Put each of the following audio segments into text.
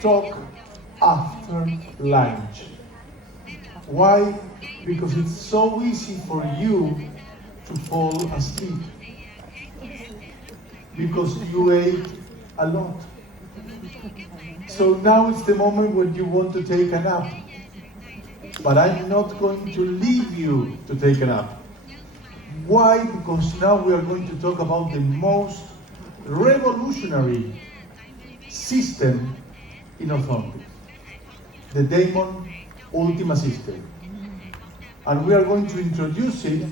talk after lunch. Why? Because it's so easy for you to fall asleep. Because you ate a lot. So now it's the moment when you want to take a nap. But I'm not going to leave you to take a nap. Why? Because now we are going to talk about the most revolutionary system in orthodontics, the Damon Ultima system. And we are going to introduce it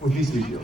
with this video.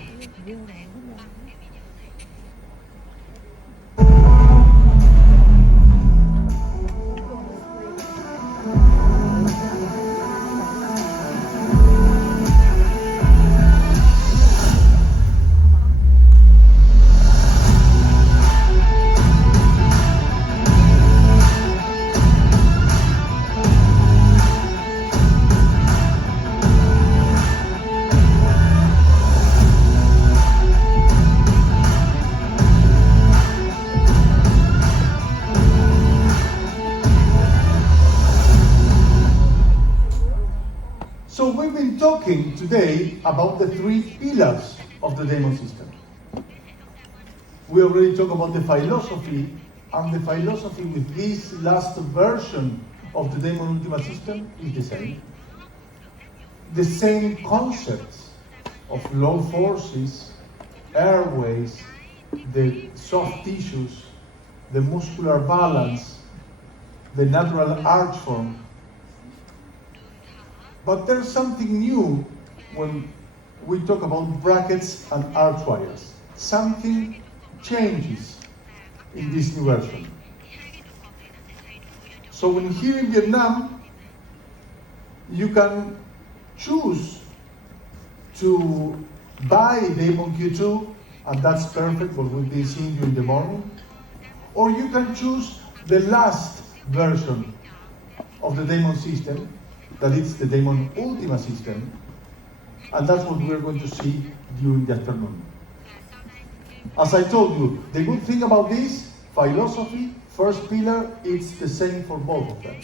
So we've been talking today about the three pillars of the Damon system. We already talked about the philosophy, and the philosophy with this last version of the Damon Ultima system is the same. The same concepts of low forces, airways, the soft tissues, the muscular balance, the natural arch form. But there's something new when we talk about brackets and arch wires. Something changes in this new version. So when here in Vietnam, you can choose to buy Damon Q2, and that's perfect, what we'll be seeing you in the morning. Or you can choose the last version of the Damon system, that is the Damon Ultima system, and that's what we're going to see during the afternoon. As I told you, the good thing about this philosophy, first pillar, it's the same for both of them.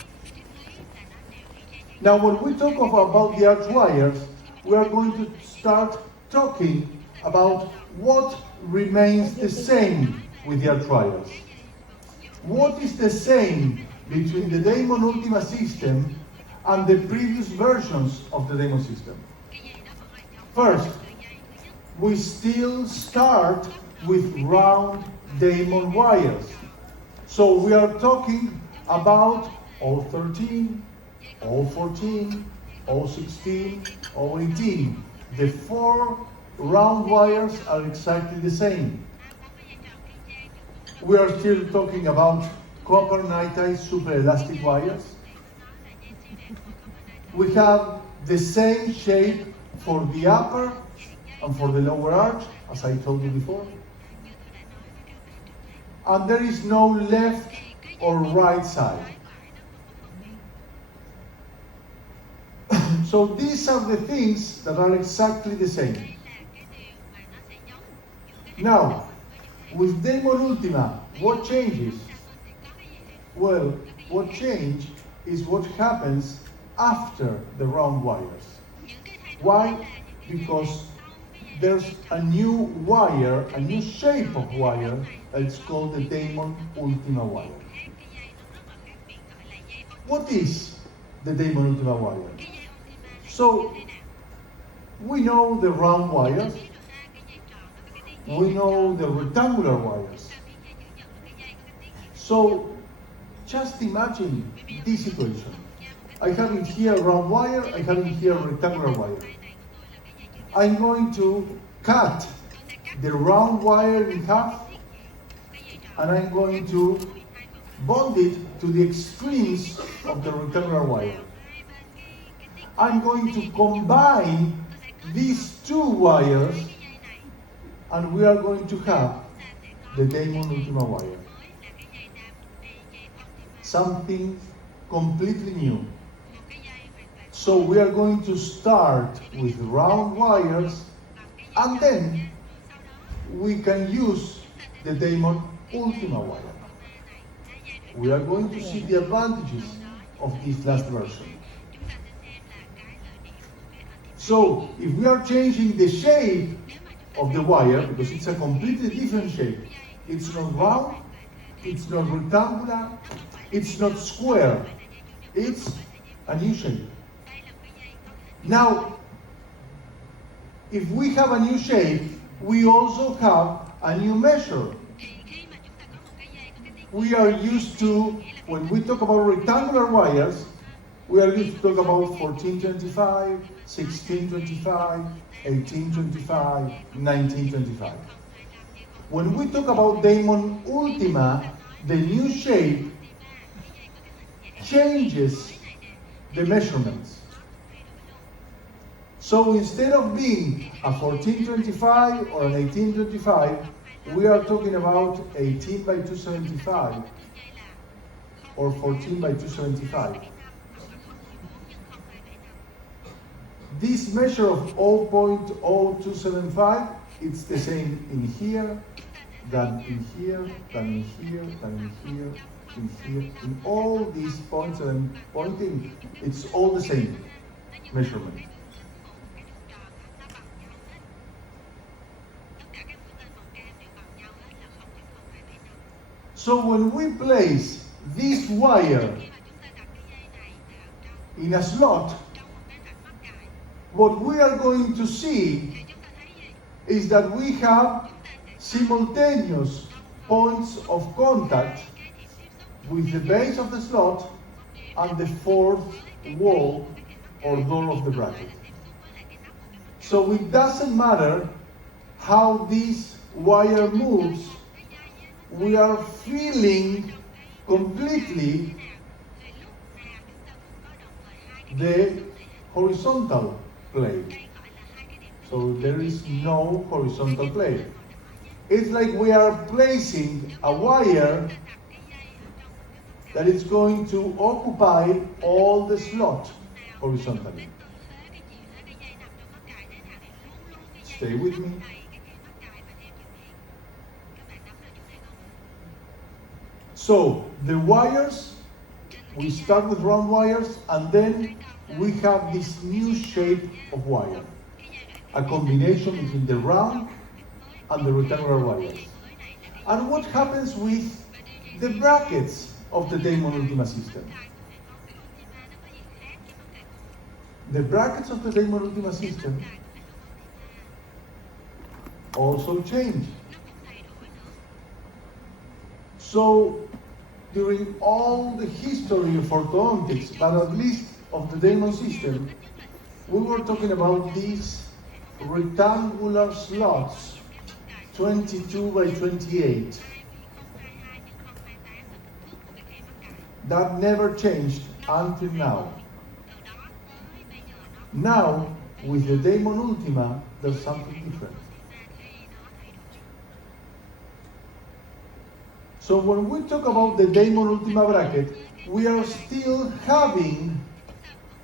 Now, when we talk about the arch wires, we are going to start talking about what remains the same with the arch wires. What is the same between the Damon Ultima system and the previous versions of the Damon system? First, we still start with round Damon wires. So we are talking about O13, O14, O16, O18. The four round wires are exactly the same. We are still talking about copper nitide superelastic wires. We have the same shape for the upper and for the lower arch, as I told you before. And there is no left or right side. So these are the things that are exactly the same. Now, with Damon Ultima, what changes? Well, what changes is what happens after the round wires. Why? Because there's a new wire, a new shape of wire, that's called the Damon Ultima wire. What is the Damon Ultima wire? So, we know the round wires, we know the rectangular wires. So, just imagine this situation. I have in here a round wire, I have in here a rectangular wire. I'm going to cut the round wire in half, and I'm going to bond it to the extremes of the rectangular wire. I'm going to combine these two wires, and we are going to have the Damon Ultima wire. Something completely new. So we are going to start with round wires, and then we can use the Damon Ultima wire. we are going to see the advantages of this last version. So, if we are changing the shape of the wire, because it's a completely different shape, it's not round, it's not rectangular, it's not square, it's a new shape. Now, if we have a new shape, we also have a new measure. We are used to, when we talk about rectangular wires, we are used to talk about 1425, 1625, 1825, 1925. When we talk about Damon Ultima, the new shape changes the measurements. So instead of being a 1425 or an 1825, we are talking about 18 by 275 or 14 by 275. This measure of 0.0275, it's the same in here, than in here, than in here, than in here, in here. In all these points that I'm pointing, it's all the same measurement. So when we place this wire in a slot, what we are going to see is that we have simultaneous points of contact with the base of the slot and the fourth wall or door of the bracket. So it doesn't matter how this wire moves, we are feeling completely the horizontal plane. So there is no horizontal plane. It's like we are placing a wire that is going to occupy all the slot horizontally. Stay with me. So the wires, we start with round wires, and then we have this new shape of wire, a combination between the round and the rectangular wires. And what happens with the brackets of the Damon Ultima system? The brackets of the Damon Ultima system also change. So during all the history of orthodontics, but at least of the Damon system, we were talking about these rectangular slots, 22 by 28. That never changed until now. Now, with the Damon Ultima, there's something different. So when we talk about the Damon Ultima bracket, we are still having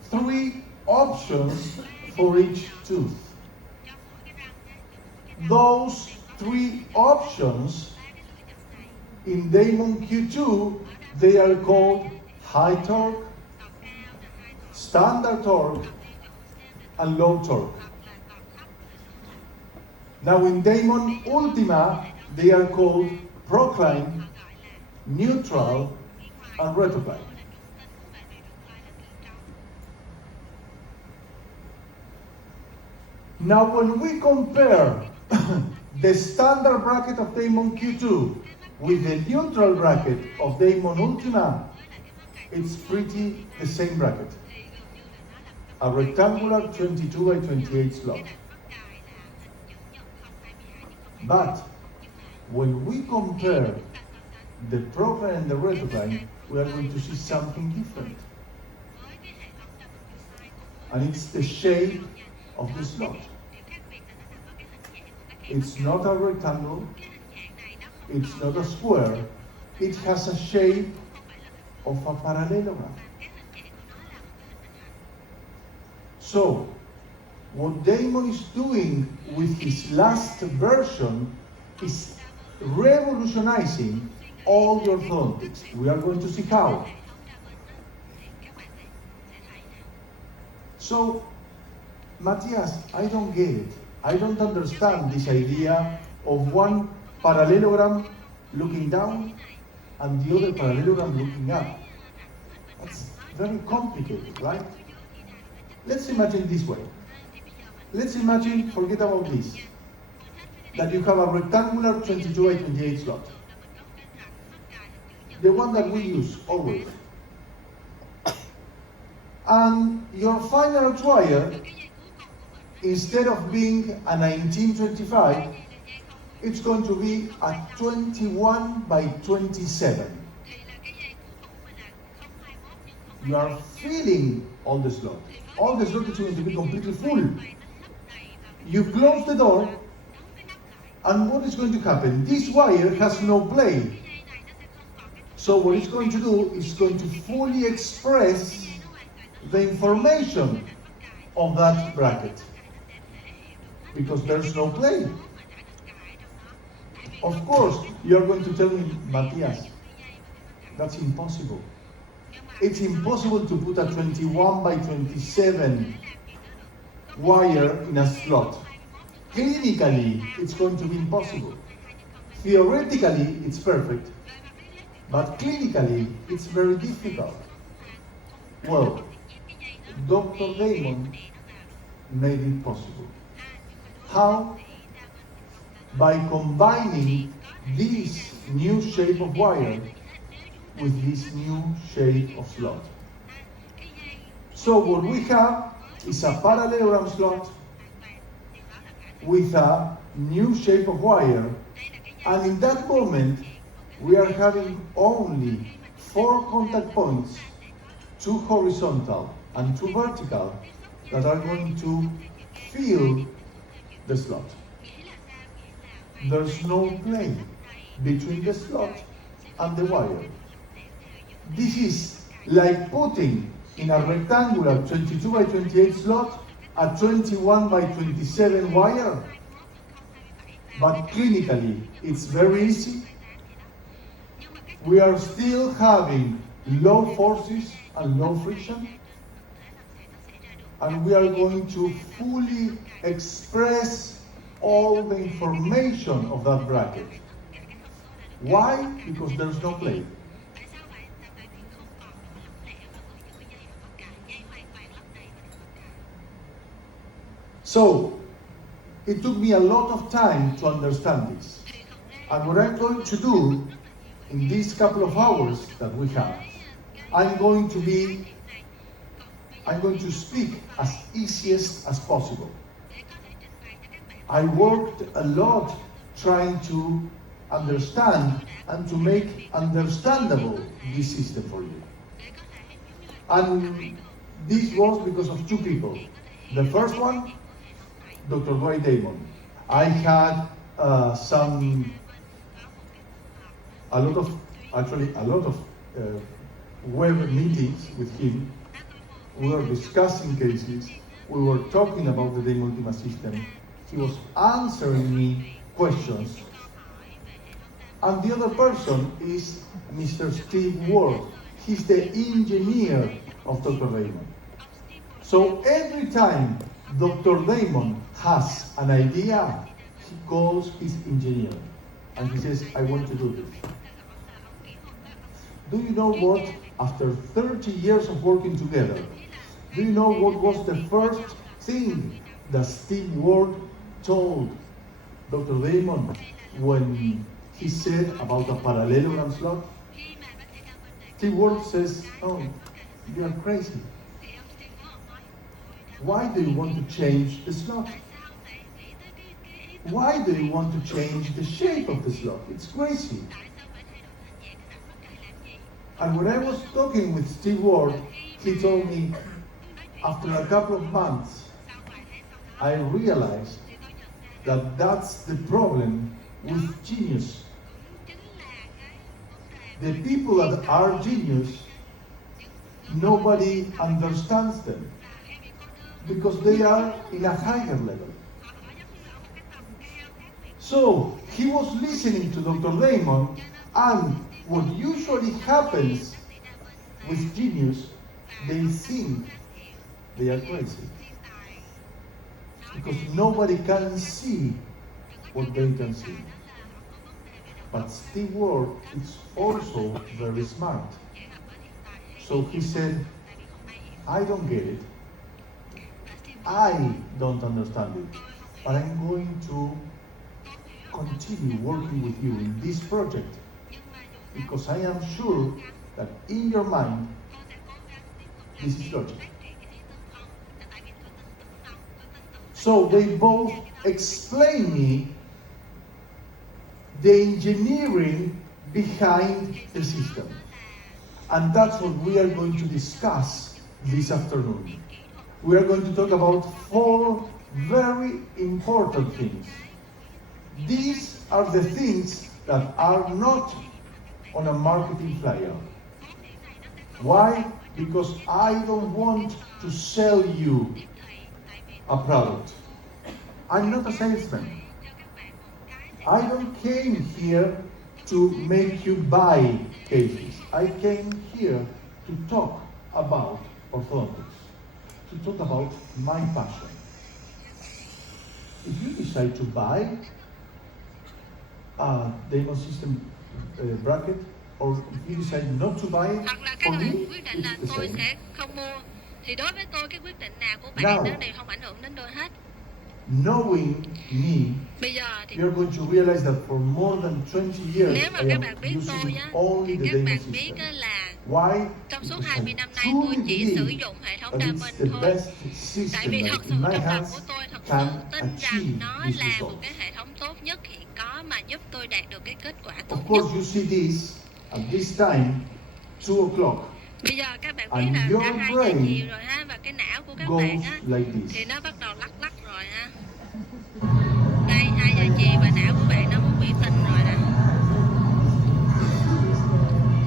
3 options for each tooth. Those 3 options in Damon Q2, they are called high torque, standard torque, and low torque. Now in Damon Ultima, they are called procline, neutral, and retrocline. Now when we compare the standard bracket of Damon Q2 with the neutral bracket of Damon Ultima, it's pretty the same bracket. A rectangular 22 by 28 slot. But when we compare the procline and the retrocline, we are going to see something different. And it's the shape of the slot. It's not a rectangle, it's not a square, it has a shape of a parallelogram. So, what Damon is doing with his last version is revolutionizing all the orthodontics. We are going to see how. So, Matthias, I don't get it. I don't understand this idea of one parallelogram looking down and the other parallelogram looking up. That's very complicated, right? Let's imagine this way. Let's imagine, forget about this, that you have a rectangular 22 by 28 slot. The one that we use always. And your final wire, instead of being a 1925, it's going to be a 21 by 27. You are filling all the slot. All the slot is going to be completely full. You close the door, and what is going to happen? This wire has no play. So what it's going to do is going to fully express the information of that bracket, because there's no play. Of course, you're going to tell me, Matthias, that's impossible. It's impossible to put a 21 by 27 wire in a slot. Clinically, it's going to be impossible. Theoretically, it's perfect. But clinically, it's very difficult. Well, Dr. Damon made it possible. How? By combining this new shape of wire with this new shape of slot. So what we have is a parallelogram slot with a new shape of wire, and in that moment we are having only 4 contact points, 2 horizontal and 2 vertical, that are going to fill the slot. There's no play between the slot and the wire. This is like putting in a rectangular 22 by 28 slot a 21 by 27 wire. But clinically, it's very easy. We are still having low forces and low friction, and we are going to fully express all the information of that bracket. Why? Because there's no play. So, it took me a lot of time to understand this. And what I'm going to do in these couple of hours that we have, I'm going to speak as easiest as possible. I worked a lot trying to understand and to make understandable this system for you. And this was because of 2 people. The first one, Dr. Damon. I had a lot of web meetings with him. We were discussing cases. We were talking about the Damon Ultima system. He was answering me questions. And the other person is Mr. Steve Ward. He's the engineer of Dr. Damon. So every time Dr. Damon has an idea, he calls his engineer and he says, I want to do this. Do you know what? After 30 years of working together, do you know what was the first thing that Steve Ward told Dr. Damon when he said about a parallelogram slot? Steve Ward says, oh, you are crazy. Why do you want to change the slot? Why do you want to change the shape of the slot? It's crazy. And when I was talking with Steve Ward, he told me, after a couple of months, I realized that that's the problem with genius. The people that are genius, nobody understands them because they are in a higher level. So he was listening to Dr. Damon, and what usually happens with genius, they think they are crazy. Because nobody can see what they can see. But Steve Ward is also very smart. So he said, I don't get it. I don't understand it. But I'm going to continue working with you in this project. Because I am sure that in your mind, this is logic. So they both explain me the engineering behind the system. And that's what we are going to discuss this afternoon. We are going to talk about 4 very important things. These are the things that are not on a marketing flyer. Why? Because I don't want to sell you a product. I'm not a salesman. I don't came here to make you buy cases. I came here to talk about orthodontics, to talk about my passion. If you decide to buy a Damon System bracket, or if you decide not to buy it, Hoặc là for các me, bạn quyết định là it's the tôi same. sẽ không mua, thì đối với tôi cái quyết định nào của bạn Now, nó đều không ảnh hưởng đến tôi hết. Knowing me, Bây giờ thì you're going to realize that for more than 20 years, nếu mà I các am bạn biết tôi using á, only thì the các Damon bạn biết system. á là Why? trong suốt Because 20 I năm nay tôi truly chỉ sử believe dụng hệ thống that đa it's bên the thôi. best Tại system vì that thật sự in my trong lòng hands của tôi thật sự can tin achieve rằng nó these là một results. cái hệ thống tốt nhất hiện có mà giúp tôi đạt được cái kết quả Of tốt nhất. course, you see this at this time, 2 o'clock, Bây giờ các bạn biết and là your đã 2 giờ brain chiều rồi ha, và cái não của các goes bạn á like thì this. nó bắt đầu lắc lắc rồi ha. Đây 2 giờ chiều và não của bạn nó muốn biểu tình rồi nè.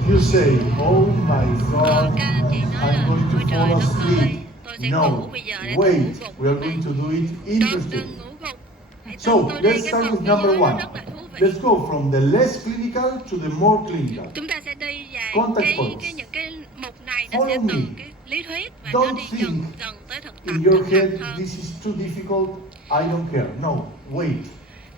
You say, oh my God, Các anh chị nói I'm là going ôi to trời fall đất ơi, asleep. tôi sẽ No, ngủ bây giờ để tôi ngủ wait, gục we are luôn đây. going to do it Đừng interesting. ngủ gục. Hãy So, tin tôi đi, let's cái start phần with phía number dưới nó 1. rất là thú vị. Let's go from the less clinical to the more clinical. Chúng ta sẽ đi vào Contact points. những cái mục này nó sẽ Follow từ me. cái lý thuyết và Don't nó đi think dần dần tới thực tập, In your thực hành head, hơn. this is too difficult, I don't care. No, wait.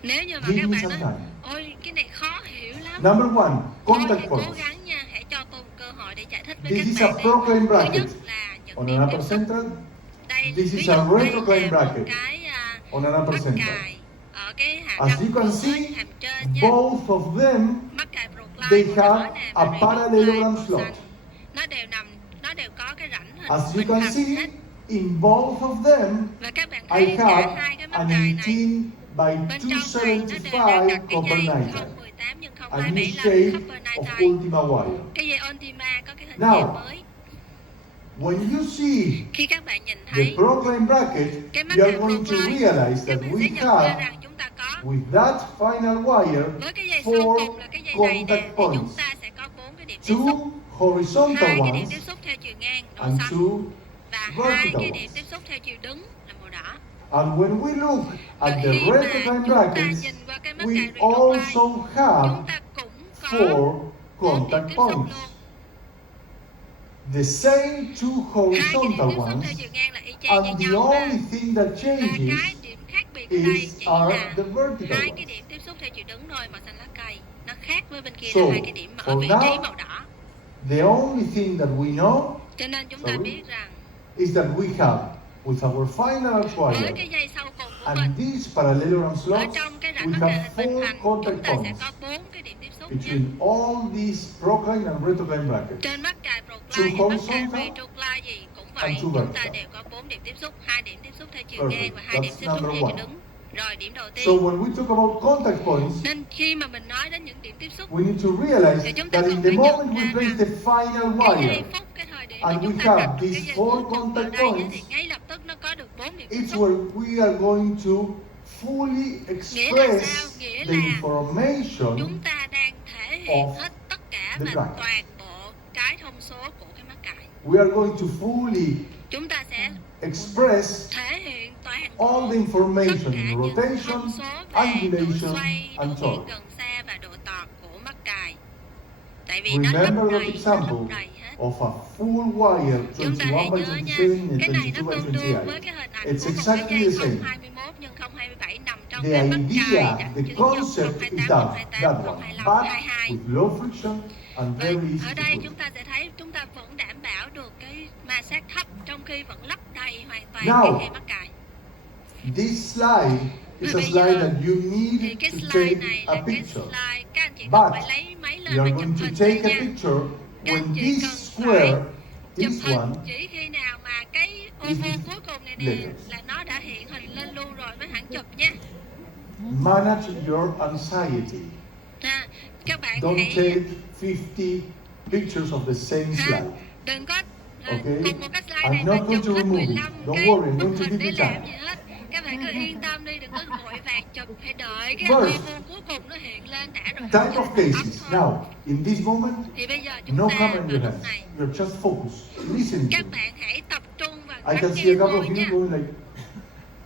Nếu như mà Give các me bạn some nói, time. ôi cái này khó hiểu lắm. Number 1, Thôi contact hãy cố points. gắng nha, hãy cho tôi một cơ hội để giải thích với This các is a bạn đi. proclaim Thứ bracket nhất là những on điểm an tiếp upper xúc. central. Đây, This ví is dụ a đây retroclaim là một bracket cái on an upper mắc central. cài ở cái hàm As răng you can cửa see, hàm trên nha. both of them, Mắc cài they procline màu đỏ have nè a và parallelogram màu slot. xanh. Nó đều có cái rãnh hình As you bình can hành see, hết. in both of them, Và các bạn I thấy cả have hai cái mắc an cài này 18 by bên trong này nó đều đang 275 đặt cái copper dây nitride, 018 x a new 025 shape copper of nitride. Ultima wire. Cái dây Ultima có cái hình Now, dạng mới. When you see Khi các bạn nhìn the thấy proclaim bracket, cái mắc you cài are going to procline, realize các that bạn we sẽ nhận ra have, rằng chúng ta có with that final wire, với cái dây sau 4 cùng là cái dây này nè, contact thì chúng points, ta sẽ có 4 cái điểm tiếp xúc. 2 horizontal 2 cái điểm ones tiếp xúc theo chiều ngang màu and xanh 2 và 2 vertical cái điểm ones. tiếp xúc theo chiều đứng là màu đỏ. And when we look Và at the khi mà retrocline chúng ta brackets, nhìn qua cái mắc we cài retrocline, also have chúng ta cũng có 4 4 điểm contact tiếp xúc points. luôn. The same 2 2 cái điểm horizontal tiếp xúc ones, theo chiều ngang là y chang như and the nhau ha. only thing that Và changes cái điểm khác biệt ở đây chỉ are là the vertical 2 cái ones. điểm tiếp xúc theo chiều đứng thôi, màu xanh lá cây. Nó khác với bên kia So, là 2 cái điểm mà ở for vị trí now, màu đỏ. The only thing that we know Cho nên chúng ta biết rằng is that we have, with our final với wire cái dây sau cùng của and mình, these parallelogram ở slots, trong cái we rãnh mắc cài have hình bình 4 hành, chúng contact ta sẽ points có 4 cái điểm tiếp xúc nha. between all these procline and retrocline brackets. Trên mắc cài procline Two hay mắc cài horizontal retrocline gì cũng vậy, and two chúng ta vertical. đều có 4 điểm tiếp xúc, 2 điểm tiếp xúc theo chiều Perfect. ngang và 2 điểm That's tiếp xúc number theo chiều one. đứng. Rồi điểm đầu So tiên. when we talk about contact points, Nên khi mà mình nói đến những điểm tiếp xúc, we need to realize thì chúng ta that in cần the phải moment nhận we ra place rằng the final cái giây wire, phút, cái thời điểm mà and chúng we ta have đặt cái these dây 4 cuối cùng ở contact đây á, points, thì ngay lập tức nó có được 4 điểm tiếp it's xúc. where we are going to fully Nghĩa là sao? express Nghĩa the là information chúng ta đang thể hiện of hết tất cả the và bracket. toàn bộ cái thông số của cái mắc cài. We are going to fully Chúng ta sẽ express thể hiện toàn all bộ the tất information cả in những rotation, thông số về độ angulation, xoay, độ and nghiêng torque. gần xa và độ tọt của mắc cài. Tại vì nó lấp Remember that đầy, nó lấp example đầy hết. of a full wire Chúng ta 21 hãy by nhớ nha, 27 and cái này nó 22 by tương đương với 28. cái hình ảnh It's của một cái exactly dây the same. 021 x 027 nằm trong The cái bất cài idea, đặt the chữ nhật concept is 028, that 028, one, 025, but 22. with low friction and Và very easy ở to đây put. chúng ta sẽ thấy chúng ta vẫn đảm bảo được cái ma sát thấp trong khi vẫn lấp đầy hoàn toàn Now, cái khe mắc cài. This slide is a Bây slide giờ that you thì need cái to slide take này a là cái picture. slide các anh chị cần But phải lấy máy lên we và are chụp going to hình take thôi a nha. picture Các anh when chị this cần phải square, chụp this hình one, chỉ khi nào mà cái oval cuối cùng này nè letters. là nó đã hiện hình lên luôn rồi mới hẳn chụp nha. manage your anxiety. Các bạn Don't hãy take 50 pictures of the same slide. đừng có Okay? cùng một cái slide I'm này mà not going chụp to hết remove it. 15 Don't cái worry, I'm bức going to hình give để you làm time. gì hết. Các bạn cứ yên tâm đi, đừng có vội vàng chụp, phải đợi cái First, oval cuối cùng nó hiện lên đã rồi. Type of cases. Now, in this moment, Thì bây giờ chúng no ta camera in vào your lúc hands. này You're just focused, listening to các me. bạn hãy tập trung và I lắng can nghe see a couple tôi of you nha. going like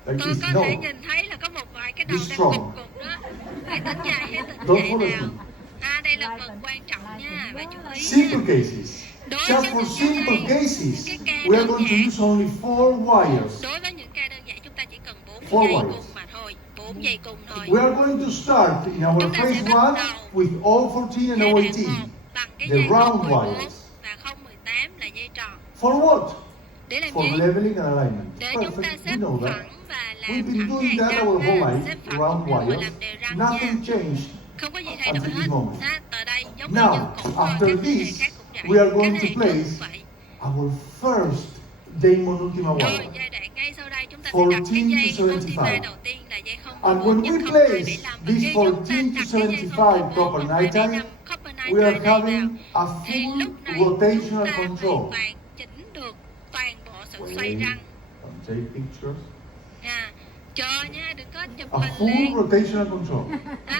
Tôi this. có No, thể nhìn thấy là có một vài cái đầu Be đang strong. cục cục đó. Hãy tỉnh dậy, hãy tỉnh Don't dậy fall nào. asleep. Đây là phần quan trọng nha, và chú ý nha. Simple cases. Đối Just với for những cái simple dây, cases, những cái ca we are đơn going to giản, use only 4 wires. đối với những ca đơn giản chúng ta chỉ cần 4 Four dây wires. cung mà thôi, 4 dây cung thôi. We are going to start in our Chúng ta phase sẽ bắt 1 đầu with all 14 and giai all đoạn 18. 1 bằng cái The dây round 014 wires. và 018 là dây tròn. For what? Để làm For gì? leveling and alignment. Để chúng ta Perfect, xếp we know that. phẳng và làm We've been thẳng doing hàng that our răng whole ha. life, Xếp phẳng round cũng như là wires. làm đều răng nha. Nothing changed. Không có gì thay đổi Until hết. this moment. Ở đây giống như Now, như cũ thôi, after các thế hệ this, khác cũng vậy. we are Các going thế to hệ trước place cũng vậy. our first Damon Ultima Rồi wire. giai đoạn ngay sau đây chúng ta sẽ 14 đặt cái dây to 75. Ultima đầu tiên là dây And 014 when nhân we 0275 place và this khi chúng ta 14 to đặt cái dây 75 copper 014 night tie, 0275 copper night we are tie này vào having a thì full lúc này chúng rotational ta hoàn control. toàn chỉnh được toàn bộ sự xoay Wait, răng. don't take pictures. Chờ nha, đừng có chụp A hình full liền. rotational control.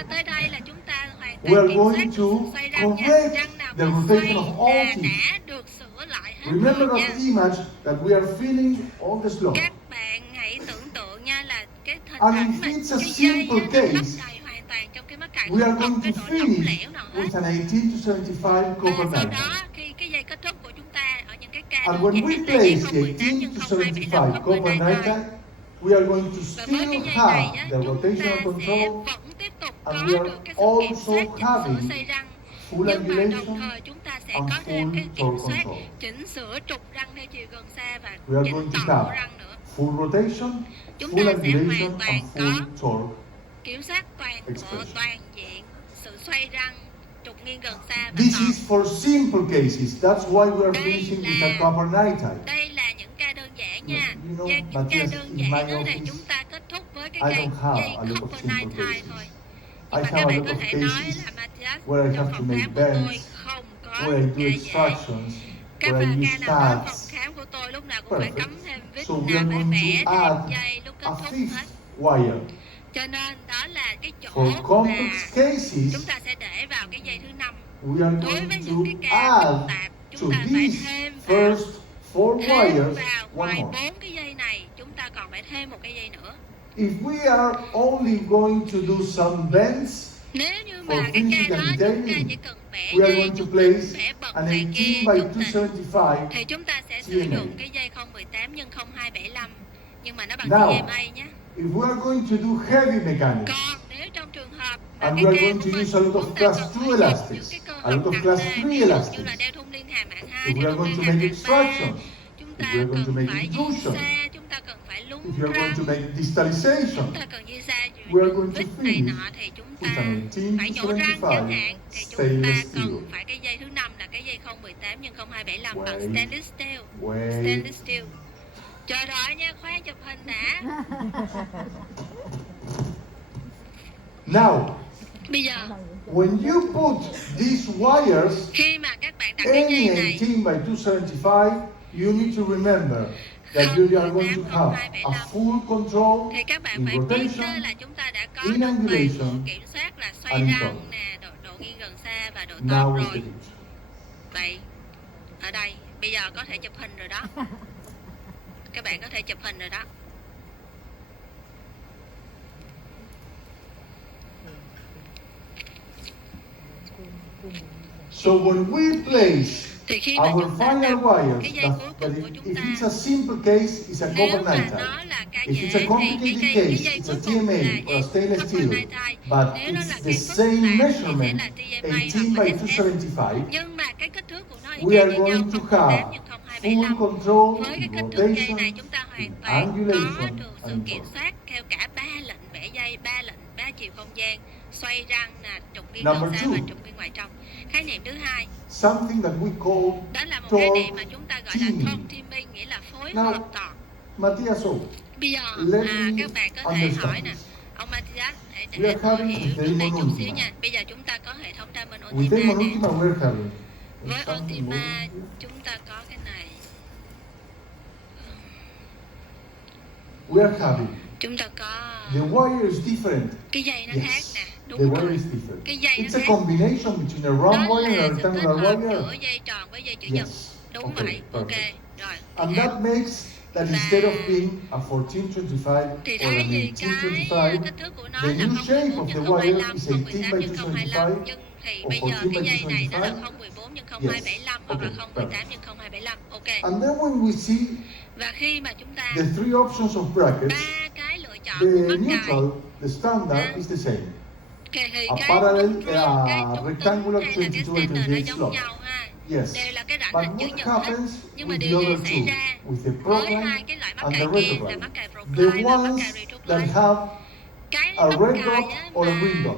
Tới đây là chúng ta hoàn We are toàn kiểm going soát to sự xoay răng nha. correct Răng nào the mà rotation xoay of all là teeth. đã được sửa lại hết Remember rồi that nha. image that we are feeling all the slope. Các bạn hãy tưởng tượng nha là cái hình And ảnh if mà it's a cái dây simple á, nó lấp case, đầy hoàn toàn trong cái mắc cài, we are không going còn cái to độ lỏng finish lẻo nào hết. with an 18 to 75 Và copper sau night. đó khi cái dây kết thúc của chúng ta ở những cái ca And đơn when giản we là dây place the 018 18 nhân to 0275 75 copper copper night night tie. tie, we are going to Và với cái still dây này have á, the chúng rotational ta sẽ control vẫn tiếp tục and có we are được cái sự kiểm also soát chỉnh sửa having xoay răng. full Nhưng mà đồng angulation thời chúng ta sẽ and có thêm cái full kiểm torque soát control. chỉnh sửa trục răng theo chiều gần xa và We are chỉnh going to tọa của have răng nữa. full rotation, Chúng full ta sẽ angulation hoàn toàn and full torque. kiểm soát toàn bộ Expression. toàn diện sự xoay răng, trục nghiêng gần xa và This tọa. is for simple cases. That's why we are Đây finishing with là- a copper night tie. Đây là những ca đơn giản nha. You know, Những ca Matthias, đơn in giản my đó thì office, chúng ta kết thúc với cái I dây don't have dây a lot of copper simple night tie cases. thôi. I Nhưng mà have các a bạn lot có of thể nói cases là Matthias where I trong have to phòng make khám của tôi bends, không có where I do ca dễ. extractions, Các where I bạn ca use nào đến phòng pads. khám của tôi lúc nào cũng phải Perfect. cắm thêm vít So we nào are phải going vẽ to thêm add dây lúc kết a thúc fifth hết. wire. Cho nên đó là cái chỗ For mà complex cases, chúng ta sẽ để vào cái dây thứ 5. we are Đối với going những cái to ca phức add tạp, to chúng ta phải these thêm vào first 4 wires vào one ngoài more. 4 cái dây này, chúng ta còn phải thêm một cái dây nữa. If we are only going to do some bends, Nếu như for mà cái finishing ca đó and chúng ta detailing, chỉ cần vẽ we are dây going to chút place đỉnh, vẽ bậc an này 18 kia by chút đỉnh, 275 thì chúng ta sẽ sử GMA. dụng cái dây 018 nhân 0275, nhưng mà nó bằng Now, GMA nhé. If we are going to do heavy mechanics, Còn nếu trong trường hợp mà and cái we are ca going của to mình use a lot of chúng ta class cần 2 phải dùng những elastics, cái cơ a lot học of nặng class nề, 3 ví dụ như elastics, là đeo thun liên hàm hạng 2, if we đeo are thun going to liên hàm make hạng 3, extractions, chúng if ta we are going to cần make phải di intrusions, xa, chúng ta cần phải lúng if we are going to răng, make chúng distalization, ta cần di xa we are going to vít này finish nọ thì chúng with ta an 18 phải to nhổ răng chẳng 75 hạn, thì chúng ta stainless steel. cần phải cái dây thứ 5 là cái dây 018 x 0275 bằng Wait. stainless steel. Wait. Stainless steel. Chờ đợi nha, khoan chụp hình đã. Now, Bây giờ when you put these wires, khi mà các bạn đặt cái any dây này 18 by 275, you need to remember that you are going to have a full control thì các bạn in phải biết đó rotation, là chúng ta đã có in được toàn bộ angulation, kiểm soát là xoay and in răng torque. nè, độ nghiêng gần xa và độ Now to we rồi. finish. Vậy ở đây bây giờ có thể chụp hình rồi đó. Các bạn có thể chụp hình rồi đó. So when we place Thì khi mà our chúng ta final đặt wires, cái dây cuối cùng của chúng if ta, it's a simple case, it's a nếu copper mà nitride. nó là ca If it's a dễ thì complicated cái case, dây it's cuối a cùng là TMA or a dây stainless copper steel. nitride. But Nếu nó là it's the cây phức same tạp thì sẽ measurement, là TMA 18 hoặc by là SS. 275. Nhưng mà cái kích thước của nó y We chang are như nhau, going to 008 have nhân full 0275. control Với cái in kích thước dây này rotation, chúng ta hoàn in toàn có angulation, được sự and kiểm torque. soát theo cả 3 lệnh bẻ dây, 3 lệnh 3 chiều không gian, xoay răng, trục nghiêng Number gần xa và two. trục nghiêng ngoài trong. Khái niệm thứ hai, Something that we call đó là một khái niệm mà torque chúng ta gọi là teaming. torque teaming, nghĩa là phối Now, hợp torque. Matthias, Bây giờ let me các bạn có thể understand hỏi nè, this. ông Matthias, We để are tôi having hiểu the điều này chút Ultima. xíu nha. Bây giờ chúng ta có hệ thống Diamond With Ultima Demon nè. Ultima, we're having. Với something Ultima more here. chúng ta có cái này. We are having. Chúng ta có The wire is different. cái dây nó Yes, khác nè, the đúng wire rồi. is different. Cái dây It's nó a khác. combination between a Đó round wire and là a sự kết rectangular hợp wire. giữa dây tròn với dây chữ nhật. Yes. Đúng Okay, vậy, ok. perfect. Rồi. And tiếp that theo. makes that instead of being a 1425 Thì or an thay vì cái 1825, kích thước của nó the là new shape 014 of the nhân wire 025, is 018 18 by nhân 025, 225 nhưng thì or bây giờ 14 cái by dây này nó là 225. 014 nhân 0275 hoặc là Okay, 018 nhân 0275. Ok. And then when we see Và khi mà chúng ta the three options of brackets, ba cái lựa chọn the của mắc cài, neutral, the standard is the same. thì A cái parallel, neutral, cái trục rectangular tính hay là cái 22 and center nó 28 giống slot. nhau ha. Yes. Đều là cái rãnh But hình chữ what nhật hết. happens Nhưng mà with the điều gì other xảy two, ra with the với proline hai cái loại mắc and cài the kia là retrocline? mắc cài The procline và mắc ones cài that retrocline. have Cái a mắc red cài dot á or a mà green dot.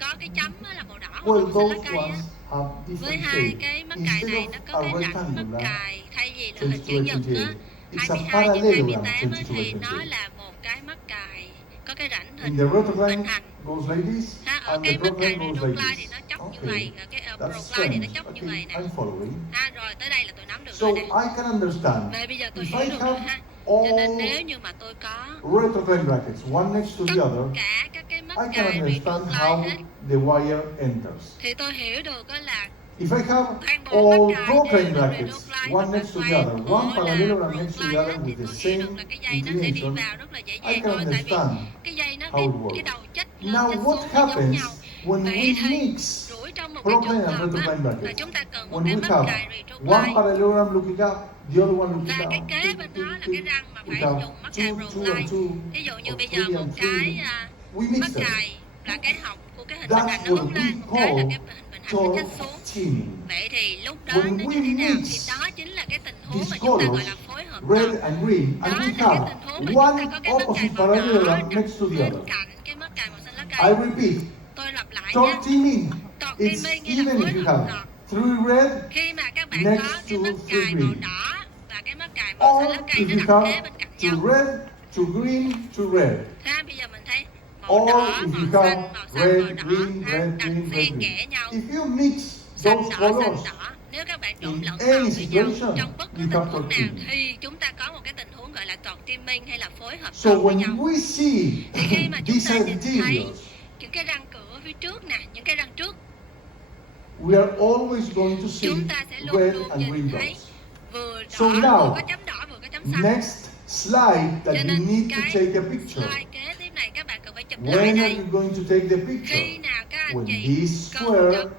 có cái chấm á là màu đỏ hoặc Well, màu xanh lá those cây á. ones have Với different hai shape. cái mắc cài Instead này of nó có a cái rãnh mắc rectangular cài thay vì là hình chữ 22 nhật á, 28, it's a 22 nhân parallelogram 28 á, 22 thì 28. nó là một cái mắc cài có cái rãnh In hình the retrocline hình thành. goes like this, Ha, ở and the cái mắc cài proline goes like retrocline thì this. nó chóc như Okay, vậy, ở cái that's procline thì nó strange. chóc như Okay, vậy nè. I'm following. Ha, rồi tới đây là tôi nắm được So rồi nè. I can understand Vậy bây giờ tôi if hiểu I được rồi have ha. Cho nên all nếu như mà tôi có retrocline brackets, one next to the tất other, cả các cái mắc I can cài understand retrocline how hết, the wire enters. thì tôi hiểu được đó là If I have toàn bộ all mắc cài procline đều là brackets, retrocline one hoặc là next to the toàn other, bộ one là parallelogram next to the procline other hết, thì with the tôi hiểu được same là cái dây nó sẽ đi inclination, vào rất là dễ I dàng can thôi, tại vì understand cái dây nó how it cái works. đầu chất lên Now chất what xuống nó giống happens nhau. when Vậy we thì mix rủi trong một cái procline trường and hợp retrocline á, là brackets? chúng ta cần một When cái we mắc have cài one retrocline parallelogram looking up, the other one looking và cái down. kế bên đó là cái răng mà We phải have dùng mắc cài two and procline. two, Ví dụ như or bây giờ three một and cái three. We mắc mix them. cài là cái họng của cái hình bình That's hành nó what úp we lên, một cái là call cái hình bình hành nó chất torque xuống. teaming. Vậy thì lúc đó When nó we như thế nào? Thì mix đó chính là cái tình huống these mà chúng ta gọi colors, là phối hợp red torque. and green, Đó and là we cái have tình huống mà chúng ta one có cái mắc cài opposite màu đỏ parallelogram next to the bên other. cạnh cái mắc cài màu xanh lá I cây. repeat, Tôi lặp lại torque nha. teaming. Torque It's teaming nghĩa là even phối if you hợp have torque. three red, Khi mà các bạn next có to cái mắc three cài màu green. đỏ và cái mắc cài màu xanh Or lá cây if nó you đặt kế have bên cạnh two nhau. red, two green, two red. Ha, bây giờ mình thấy màu Or đỏ, if you màu have xanh, màu red, đỏ, green, ha, red, đặt green, red, xen kẽ green. nhau. If you mix Xanh those đỏ, colors xanh đỏ. Nếu các bạn trộn in lẫn any màu với nhau situation, trong bất cứ you tình have huống torque nào teaming. thì chúng ta có một cái tình huống gọi là torque teaming hay là phối hợp So torque với when nhau. we see Thì khi mà chúng these ta nhìn thấy interiors, những cái răng cửa phía trước nè, những cái răng trước, we are always going to see chúng ta sẽ luôn red luôn and green nhìn thấy dots. vừa đỏ, So vừa now, có chấm đỏ, vừa có chấm xanh. next slide that Cho you nên need to cái take a picture. slide kế tiếp này các bạn cần phải chụp lại When are đây. you going to take the Khi picture? nào các anh When chị this cần square, chụp,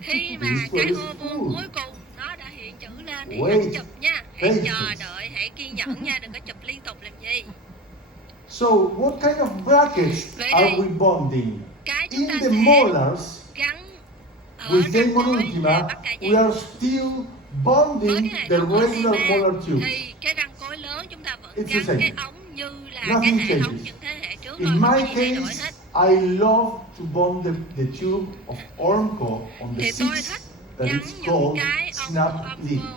khi mà this cái square is ô vuông full. cuối cùng nó đã hiện chữ lên thì Wait, hãy chụp nha, hãy chờ patience. đợi, hãy kiên nhẫn nha, đừng có chụp liên tục làm gì. So what kind of brackets Vậy are thì, we bonding? cái chúng In ta the sẽ molars, gắn ở with răng Demon cuối Ultima, là mắc cài we dây. are still Với bonding cái hệ the thống regular Ultima molar tube. thì cái răng cối lớn chúng ta vẫn It's the gắn same. cái ống như là Nothing cái hệ thống changes. những thế hệ trước In rồi, không my có gì thay đổi case, hết. I love to bond the tube of Ormco on the Thì tôi seats thích that gắn it's những called cái ống snap âm link. vô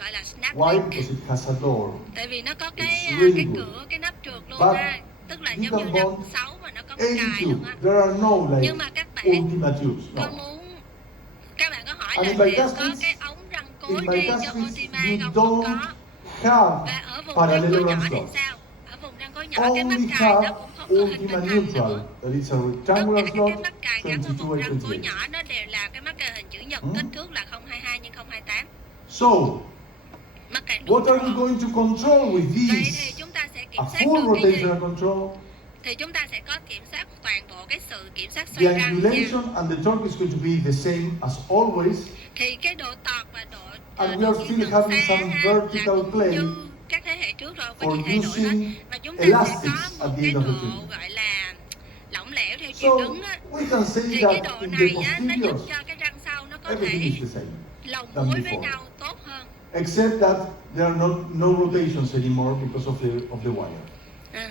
gọi là snap Why? link. Because it has a door. Tại vì nó có cái It's really cái good. cửa, cái nắp trượt luôn But ha. Tức là you giống như can nắp bond 6 mà nó có một Any cài tube. luôn á. There are no like Nhưng mà các bạn Ultima tubes. có No. muốn các bạn có hỏi And là in liệu có bicuspids, cái ống răng cối in riêng cho bicuspids, Ultima you không? Không don't có. have Và ở vùng răng cối parallelogram nhỏ thì slots. sao? Ở vùng răng cối nhỏ cái mắc Only cài nó have cũng không có hình Ultima bình thành neutral. nữa. That is a Tất rectangular cả các slot, cái mắc cài gắn ở 22 vùng by răng cối 28. nhỏ nó đều là cái mắc cài hình chữ nhật, kích thước là 022 x 028. So, Mắc cài what are we neutral. going to control with Vậy thì these? chúng ta sẽ kiểm A soát full được cái gì? rotational control, Thì chúng ta sẽ có kiểm soát toàn bộ cái sự kiểm soát The xoay răng nha. angulation and the torque is going to be the same as always. Thì cái độ tọt và độ And we độ are nghiêng still gần having xa some ha, là vertical cũng plane như các thế hệ trước rồi, không có for gì thay đổi hết. using Và chúng ta sẽ có elastics một at the cái end of the độ tube. gọi là lỏng lẻo theo chiều So đứng á. we can say Thì cái that độ in the này á, nó giúp posteriors, cho cái răng sau nó có everything thể is the same, lồng than mối với before. nhau tốt hơn. except that there are no rotations anymore because of the wire. À.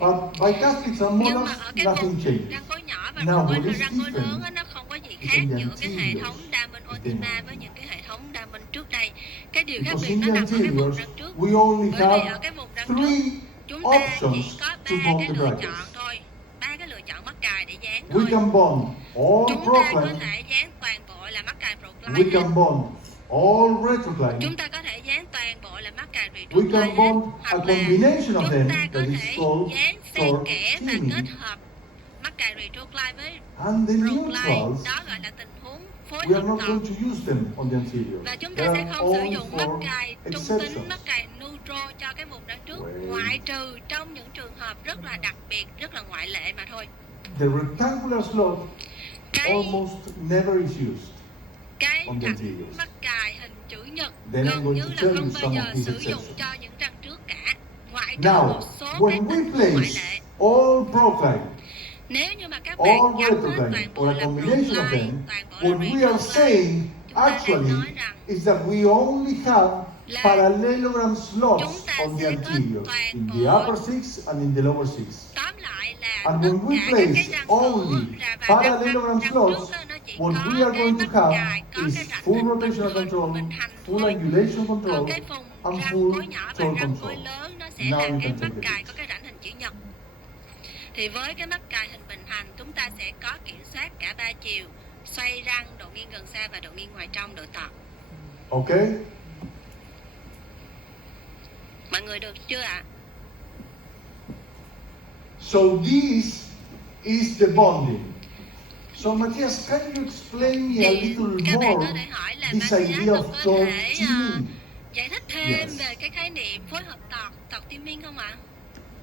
But by castings and Nhưng mà molars, ở cái nothing vùng changes. răng cối nhỏ và Now, vùng what is răng cối lớn different á, nó không có gì is khác on the giữa cái hệ anteriors thống Diamond of the Ultima molars. với những cái hệ thống Diamond trước đây. Cái điều khác Because biệt in nó the nằm ở cái vùng anteriors, răng trước. we only Bởi vì ở have cái vùng răng three trước chúng ta chỉ options có to ba cái bond the lựa brackets. chọn thôi, ba cái lựa chọn mắc cài để dán We thôi. can bond all Chúng ta có procline, thể dán toàn bộ là mắc cài we procline can hết. bond all retrocline, Chúng ta có thể dán toàn bộ là mắc cài we retrocline can hết. bond a Hoặc là combination of chúng them ta có that is thể called dán xen torque kẽ và teaming. kết hợp mắc cài retrocline với And the procline. neutrals, Đó gọi là tình huống phối we are hợp not tọt. going to use them on the anterior. Và chúng ta There sẽ are không sử only dụng mắc four cài trung tính, exceptions. mắc cài neutral cho cái vùng răng trước, Wait. ngoại trừ trong những trường hợp rất là đặc biệt, rất là ngoại lệ mà thôi. The rectangular slot Cái almost never is used. cái on the răng anteriors. mắc cài hình chữ nhật Then I'm gần going như to là tell không you bao some giờ of these sử dụng exceptions. cho những răng trước cả, ngoại trừ Now, một số when các we tình huống ngoại place lệ. all procline, Nếu như mà các bạn all gắn hết retrocline, toàn bộ or a là combination of procline, them, toàn bộ là what we are retrocline, saying chúng ta đang actually nói rằng is that we only have là parallelogram slots chúng ta on the sẽ có anteriors, toàn in the bộ. upper six and in the lower six. Tóm lại là And tất when we cả các cái place răng cửa only và parallelogram răng slots, trước á, nó chỉ what có we are cái going mắc to have cài, có is cái rãnh full hình rotational bình control, bình hành full thôi. angulation Còn control, cái vùng and răng full khối nhỏ và torque răng control. khối lớn nó sẽ Now là you cái can mắc take the cài picture. có cái rãnh hình chữ nhật. Thì với cái mắc cài hình bình hành, chúng ta sẽ có kiểm soát cả ba chiều, xoay răng, độ nghiêng gần xa và độ nghiêng ngoài trong, độ tọt. Okay? Mọi người được chưa ạ? So this is the bonding. So Matthias, can you explain me a Thì little các bạn more có thể hỏi là this Matthias idea of có torque thể teaming? giải thích thêm Yes. về cái khái niệm phối hợp tọt teaming không ạ?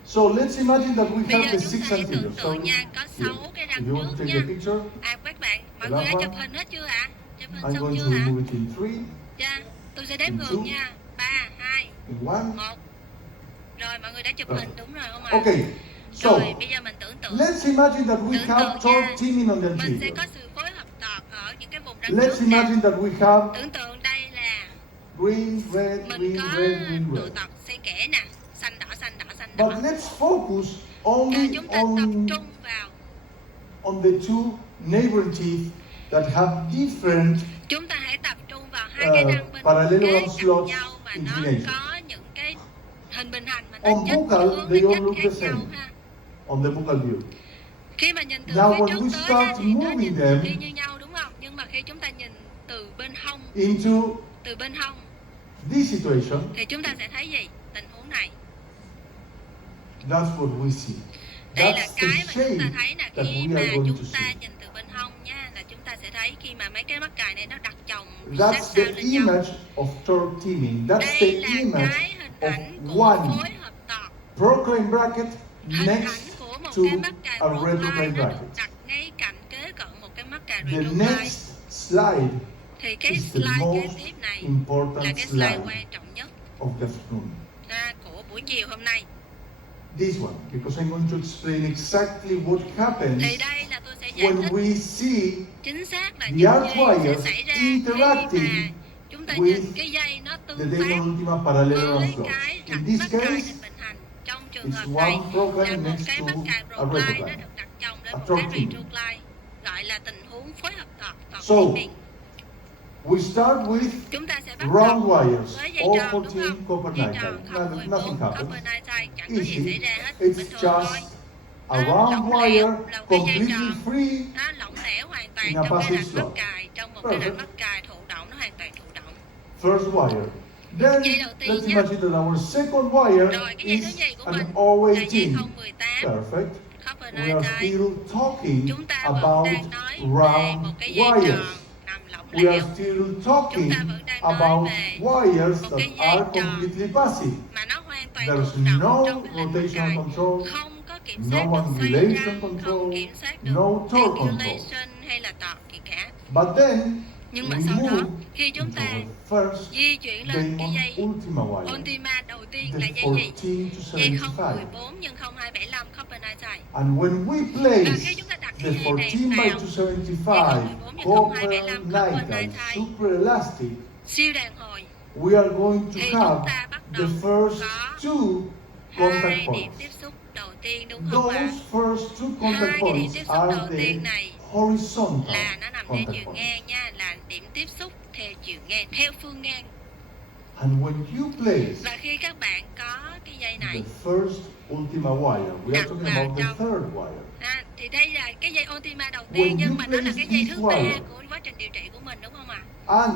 So let's imagine that we Bây have giờ the chúng six ta hãy tưởng anteriors. So tượng nha, có 6 here, cái if răng you want to trước take nha. the picture, Các bạn, mọi The người last đã chụp one. hình hết chưa ạ? Chụp hình I'm xong going chưa to ạ? remove it in 3, Dạ, tôi sẽ đếm in ngược two, nha. 3, 2, in 1. 1. Rồi, mọi người đã chụp Rồi. hình đúng rồi không ạ? Okay, so Rồi, bây giờ mình tưởng tượng. let's imagine that we Tưởng have tượng torque nha. teaming on the Mình sẽ anterior. có sự phối hợp tọt ở những cái vùng răng Let's trước nè. imagine that we have Tưởng tượng đây là green, red, mình green, có red, green, độ red. tọt xen kẽ nè, xanh đỏ, xanh đỏ, xanh đỏ. But let's focus Rồi only chúng ta tập trung vào, on the two neighboring teeth that have different chúng ta hãy tập trung vào hai cái răng bên parallelogram kế cạnh slots nhau và nó inclination. có những cái hình bình hành mà nó On chếch buccal, hướng, they nó all chếch look khác the nhau same. ha. On the buccal view. Khi mà nhìn từ Now phía when trước we tới á, start thì nó moving nhìn them y như nhau đúng không? Nhưng mà khi chúng ta nhìn từ bên hông, into this situation, thì chúng ta sẽ thấy gì? Tình huống này. that's what we see. Đây là That's cái the mà chúng ta shape thấy là that khi we mà are going to chúng ta see. nhìn từ bên hông nha, là chúng ta sẽ thấy khi mà mấy cái mắc cài này nó đặt chồng sát That's sao the lên nhau. image of torque teaming. That's Đây the là image cái hình ảnh of của one phối hợp tọt. procline bracket Hình ảnh next của một to cái mắc cài a procline retrocline nó được bracket. đặt ngay cạnh kế cận một cái mắc cài The retrocline. next slide Thì cái is the slide kế most tiếp này là important cái slide slide quan trọng nhất of the afternoon. của buổi chiều hôm nay. This one, because I'm going to explain exactly what happens Thì đây là tôi sẽ giải when thích we see chính xác là the những arc gì sẽ wires xảy ra khi interacting mà chúng ta with nhìn cái dây nó the tương Diamond tác Ultima parallelogram với slots. cái In rãnh this mắc cài case, hình bình hành. Trong trường hợp it's này one procline là một next cái to mắc cài a procline nó retrocline. được đặt chồng lên A một torque cái team. retrocline, gọi là tình huống phối hợp tọt So, teaming. We start with Chúng ta sẽ bắt round đầu wires, với dây all tròn đúng 14 không? copper Dây nitride. tròn Nothing 014 happens. copper nitride, chẳng có gì Easy. xảy ra hết, It's bình thường thôi. just a round wire completely free Nó lỏng lẻo hoàn toàn in a trong cái passive rãnh mắc slot. cài, trong một cái rãnh Perfect. mắc cài thụ động, nó hoàn toàn thụ động. First wire. Then Dây đầu tiên let's nhé. imagine that our second wire Rồi cái dây thứ is nhì của an mình always là dây team. 018 Perfect. copper We are nitride. still talking Chúng ta vẫn about đang nói về round một cái dây wires. tròn nằm lỏng We are lẻo still Chúng talking ta vẫn đang nói about về wires một that cái dây are tròn completely passive. mà nó hoàn toàn There's thụ động no trong cái rãnh mắc rotational cài, control không có kiểm No soát được one xoay relation răng, control, không kiểm soát được no torque control. angulation hay là tọt gì cả. But then Nhưng mà we sau đó, move khi chúng into ta our first di chuyển lên cái Damon dây Ultima wire, Ultima đầu tiên là the dây gì? 14 to Dây 75. 014 nhân 0275 copper side. And when we Và place khi chúng ta đặt the cái dây này 14 by vào 275 dây 014 copper 0275 nickel copper side super elastic, siêu đàn hồi, we are going to thì have chúng ta bắt the đầu first có two contact hai điểm points. tiếp xúc đầu tiên, đúng không ạ? Those first two Hai contact cái điểm points tiếp xúc are đầu the tiên này horizontal là nó nằm theo contact chiều points. ngang nha, là điểm tiếp xúc theo chiều ngang, theo phương ngang. And when you place Và khi các bạn có cái dây the này first Ultima wire, we are đặt talking vào about the trong third wire. thì đây là cái dây Ultima đầu When tiên, nhưng you mà nó là place cái dây this thứ ba wire, của quá trình điều trị của mình, đúng không ạ? And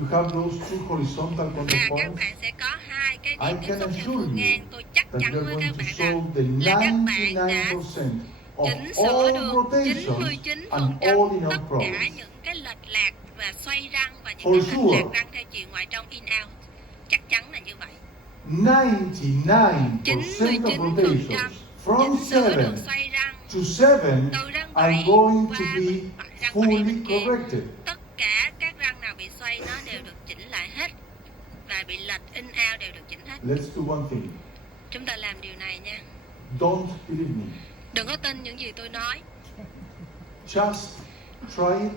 you have those two horizontal Và contact các points, bạn sẽ có hai cái I điểm tiếp can xúc theo assure phương you ngang. Tôi chắc that chắn you're với going các to bạn solve rằng the là các bạn đã 99% of chỉnh sửa all được rotations 99% and all in tất out cả problems. những cái lệch lạc và xoay răng và những For cái lệch sure. lạc răng theo chiều ngoài trong in out. Chắc chắn là như vậy. 99% of 99% rotations from chỉnh sửa được 7 xoay răng to 7 từ răng are 7 going qua to be răng 7 fully bên kia. corrected. Tất cả các răng nào bị xoay nó đều được chỉnh lại hết, và bị lệch in out đều được chỉnh hết. Let's do one thing. Chúng ta làm điều này nha. Don't believe me. Đừng có tin những gì tôi nói. Just try it.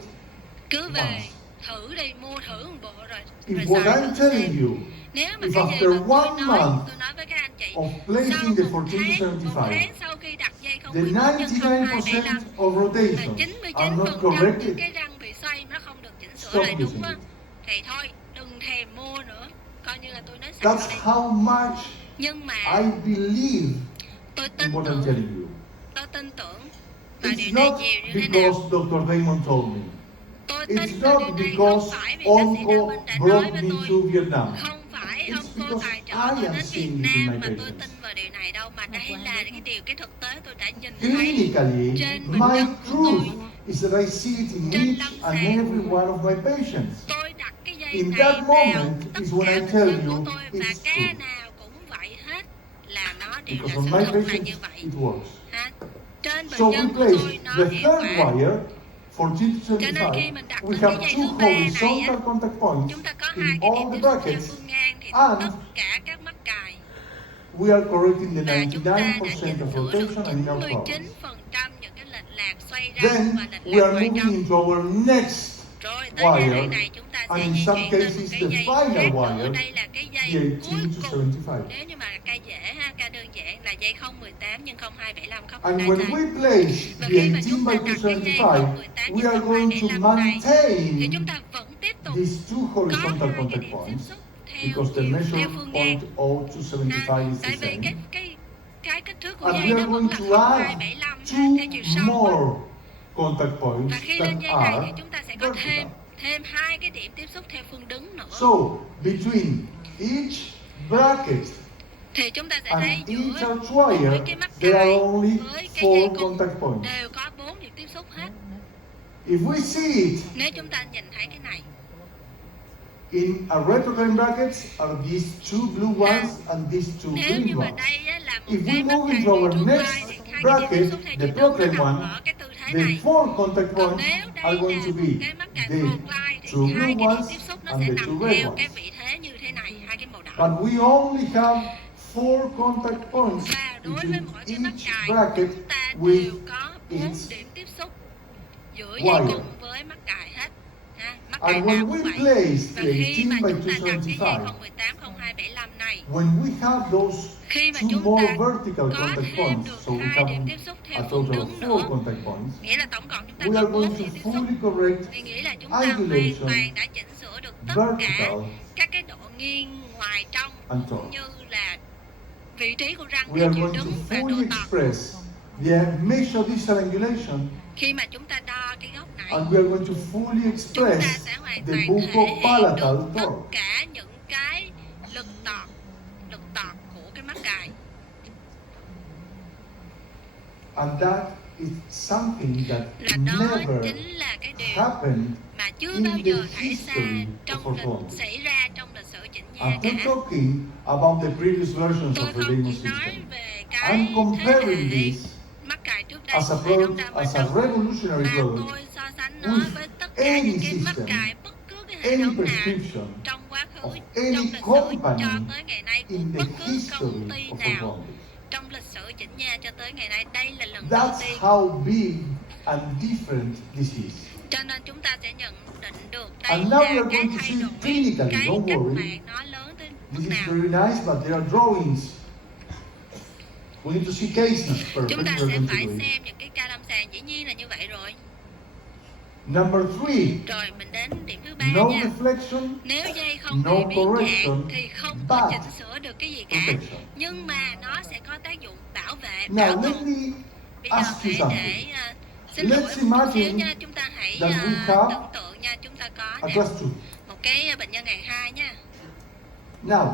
Cứ về once. thử đi, mua thử một bộ rồi If xài what I'm thử telling xem. you, Nếu mà if cái gì after mà one month tôi nói với các anh chị, of sau placing the một 14 to tháng 75, sau khi đặt dây the 014 nhân 0275 99% of mà rotations are not 99% corrected, những cái răng bị xoay nó không được chỉnh sửa stop lại đúng using á, it. thì thôi đừng thèm mua nữa, coi như là tôi nói sẵn That's đây. how much Nhưng mà I believe tôi in tin what I'm tưởng, telling you. tôi tin tưởng và It's điều này not nhiều như thế nào. because Dr. Damon told me. Tôi tin It's vào not điều này because không phải vì bác sĩ Đa Onco Minh đã nói brought với me tôi, to Vietnam. không phải It's ông cô because tài trợ I tôi am đến Việt seeing it in Nam my mà tôi patients. tin vào điều này đâu, mà đây là cái thực tế tôi đã nhìn thấy Clinically, trên bệnh my nhân của truth tôi. is that I see it in Trên each lâm and sàng, every one of my patients. tôi đặt cái dây In này that vào moment tất is when cả I bệnh tell nhân của you tôi, và it's ca true. nào cũng vậy hết, là nó đều Because là on sự my thật là patients, như vậy. it works. Ha? Trên So bệnh we nhân của place tôi nó the hiệu third quả. wire, 14 to Cho nên khi 75. mình đặt We lên have cái dây two thứ ba này á, horizontal contact points chúng ta có in hai cái điểm all the tiếp xúc theo brackets, phương ngang, thì and tất cả các mắc cài we are correcting the và chúng ta đã 99% chỉnh of sửa được rotation and in-out problems. 99% những cái lệch lạc xoay răng Then và lệch we lạc are ngoài moving trong. into our next Rồi tới giai wire, đoạn này chúng ta sẽ and in di some chuyển lên một cases cái the dây final khác nữa. wire, Đây là cái dây the 18 cuối to cùng. 75. Nếu như mà ca dễ ha, ca đơn giản là dây 018 nhân 0275 And copper when side. we place Và the khi mà 18 chúng ta by đặt cái dây 275, 018 we nhân are going to 0275 này, thì chúng maintain ta vẫn tiếp tục these two có horizontal hai cái contact điểm tiếp points xúc theo because the chiều, measure theo phương ngang. point 0 to 75 is Tại the vì same. cái kích thước của And dây we nó are vẫn going là to add 0275 ha, theo chiều two sâu á. more contact points Và khi that lên dây này thì are chúng ta sẽ có vertical. thêm hai cái điểm tiếp xúc theo phương đứng nữa. So, between each bracket Thì chúng ta sẽ thấy and giữa each out mỗi wire, cái mắc there are cài only với cái dây 4 cung contact points. đều có 4 điểm tiếp xúc hết. If we see it Nếu chúng ta nhìn thấy cái này, in a retrograde brackets are these two blue ones and these two nếu green như mà ones. đây á, là một If cái we mắc move cài into our retrograde next thì hai cái điểm tiếp bracket, xúc theo the chiều đứng nó prograde nằm one, ở cái tư thế the này. 4 contact Còn points nếu đây are là going to một be cái mắc cài the retrograde thì two hai blue cái điểm ones tiếp xúc nó and sẽ the nằm two red theo cái ones. vị thế như thế này, hai cái màu đỏ. And we only have 4 contact points Và đối với between mỗi cái mắc each cài bracket chúng ta with đều có 4 its điểm tiếp xúc giữa dây wire. cung với mắc cài hết. Ha, mắc cài And nào when cũng we vậy. place Và the khi mà 18 by chúng ta đặt cái dây 275, 018 0275 này, when we have those khi mà two chúng more ta vertical có contact thêm points, được so we hai have điểm tiếp xúc a theo total phương of đứng 4 nữa, contact points, nghĩa là tổng cộng chúng ta we có are 4 going to điểm tiếp xúc, fully correct thì nghĩa là chúng ta hoàn angulation, toàn đã chỉnh sửa được tất cả vertical, các cái độ nghiêng ngoài trong and cũng torque. như là vị trí của răng We theo are chiều going to đứng và độ fully tọt. express the measure distal angulation, Khi mà chúng ta đo cái góc này, and we are going to fully chúng ta express sẽ hoàn the toàn thể hiện bucopalatal được tất torque. cả những cái lực tọt của cái mắc cài. And that is something that Là đó never chính là cái điều happened mà chưa in bao the giờ xảy ra history trong of orthodontics. xảy ra trong lịch sử chỉnh nha I'm cả. not talking about the previous versions Tôi of the không Damon chỉ nói system. về cái I'm thế comparing hệ this mắc cài trước đây as a, của hệ thống đa as nguyên a động, revolutionary và product tôi so sánh nó with với tất cả any những cái mắc system, cài bất cứ cái hệ any thống nào prescription trong quá khứ, of trong any lịch sử company cho tới ngày nay của in the bất cứ công history ty of nào orthodontics. trong lịch sử chỉnh nha cho tới ngày nay. Đây là lần đầu That's tiên. how big and different this is. Cho nên chúng ta sẽ nhận định được đây And now we là are cái going to thay see đổi, clinically, cái don't cách worry. mạng nó lớn tới mức This is nào. very nice, but there are drawings. We need to see cases first. Chúng ta We're sẽ going to phải do it. xem những cái ca lâm sàng, dĩ nhiên là như vậy rồi. Number 3, Rồi mình đến điểm thứ ba no nha. reflection, Nếu dây không no hề biến correction, dạng thì không có but chỉnh sửa được cái gì cả. protection. Nhưng mà nó sẽ có tác dụng bảo vệ, Now bảo let tồn. me Bây giờ ask you hãy something. xin lỗi Let's một chút xíu imagine nha. Chúng ta hãy that we tưởng have tượng nha. Chúng ta có a nè, class 2. một cái bệnh nhân ngày 2 nha. Now,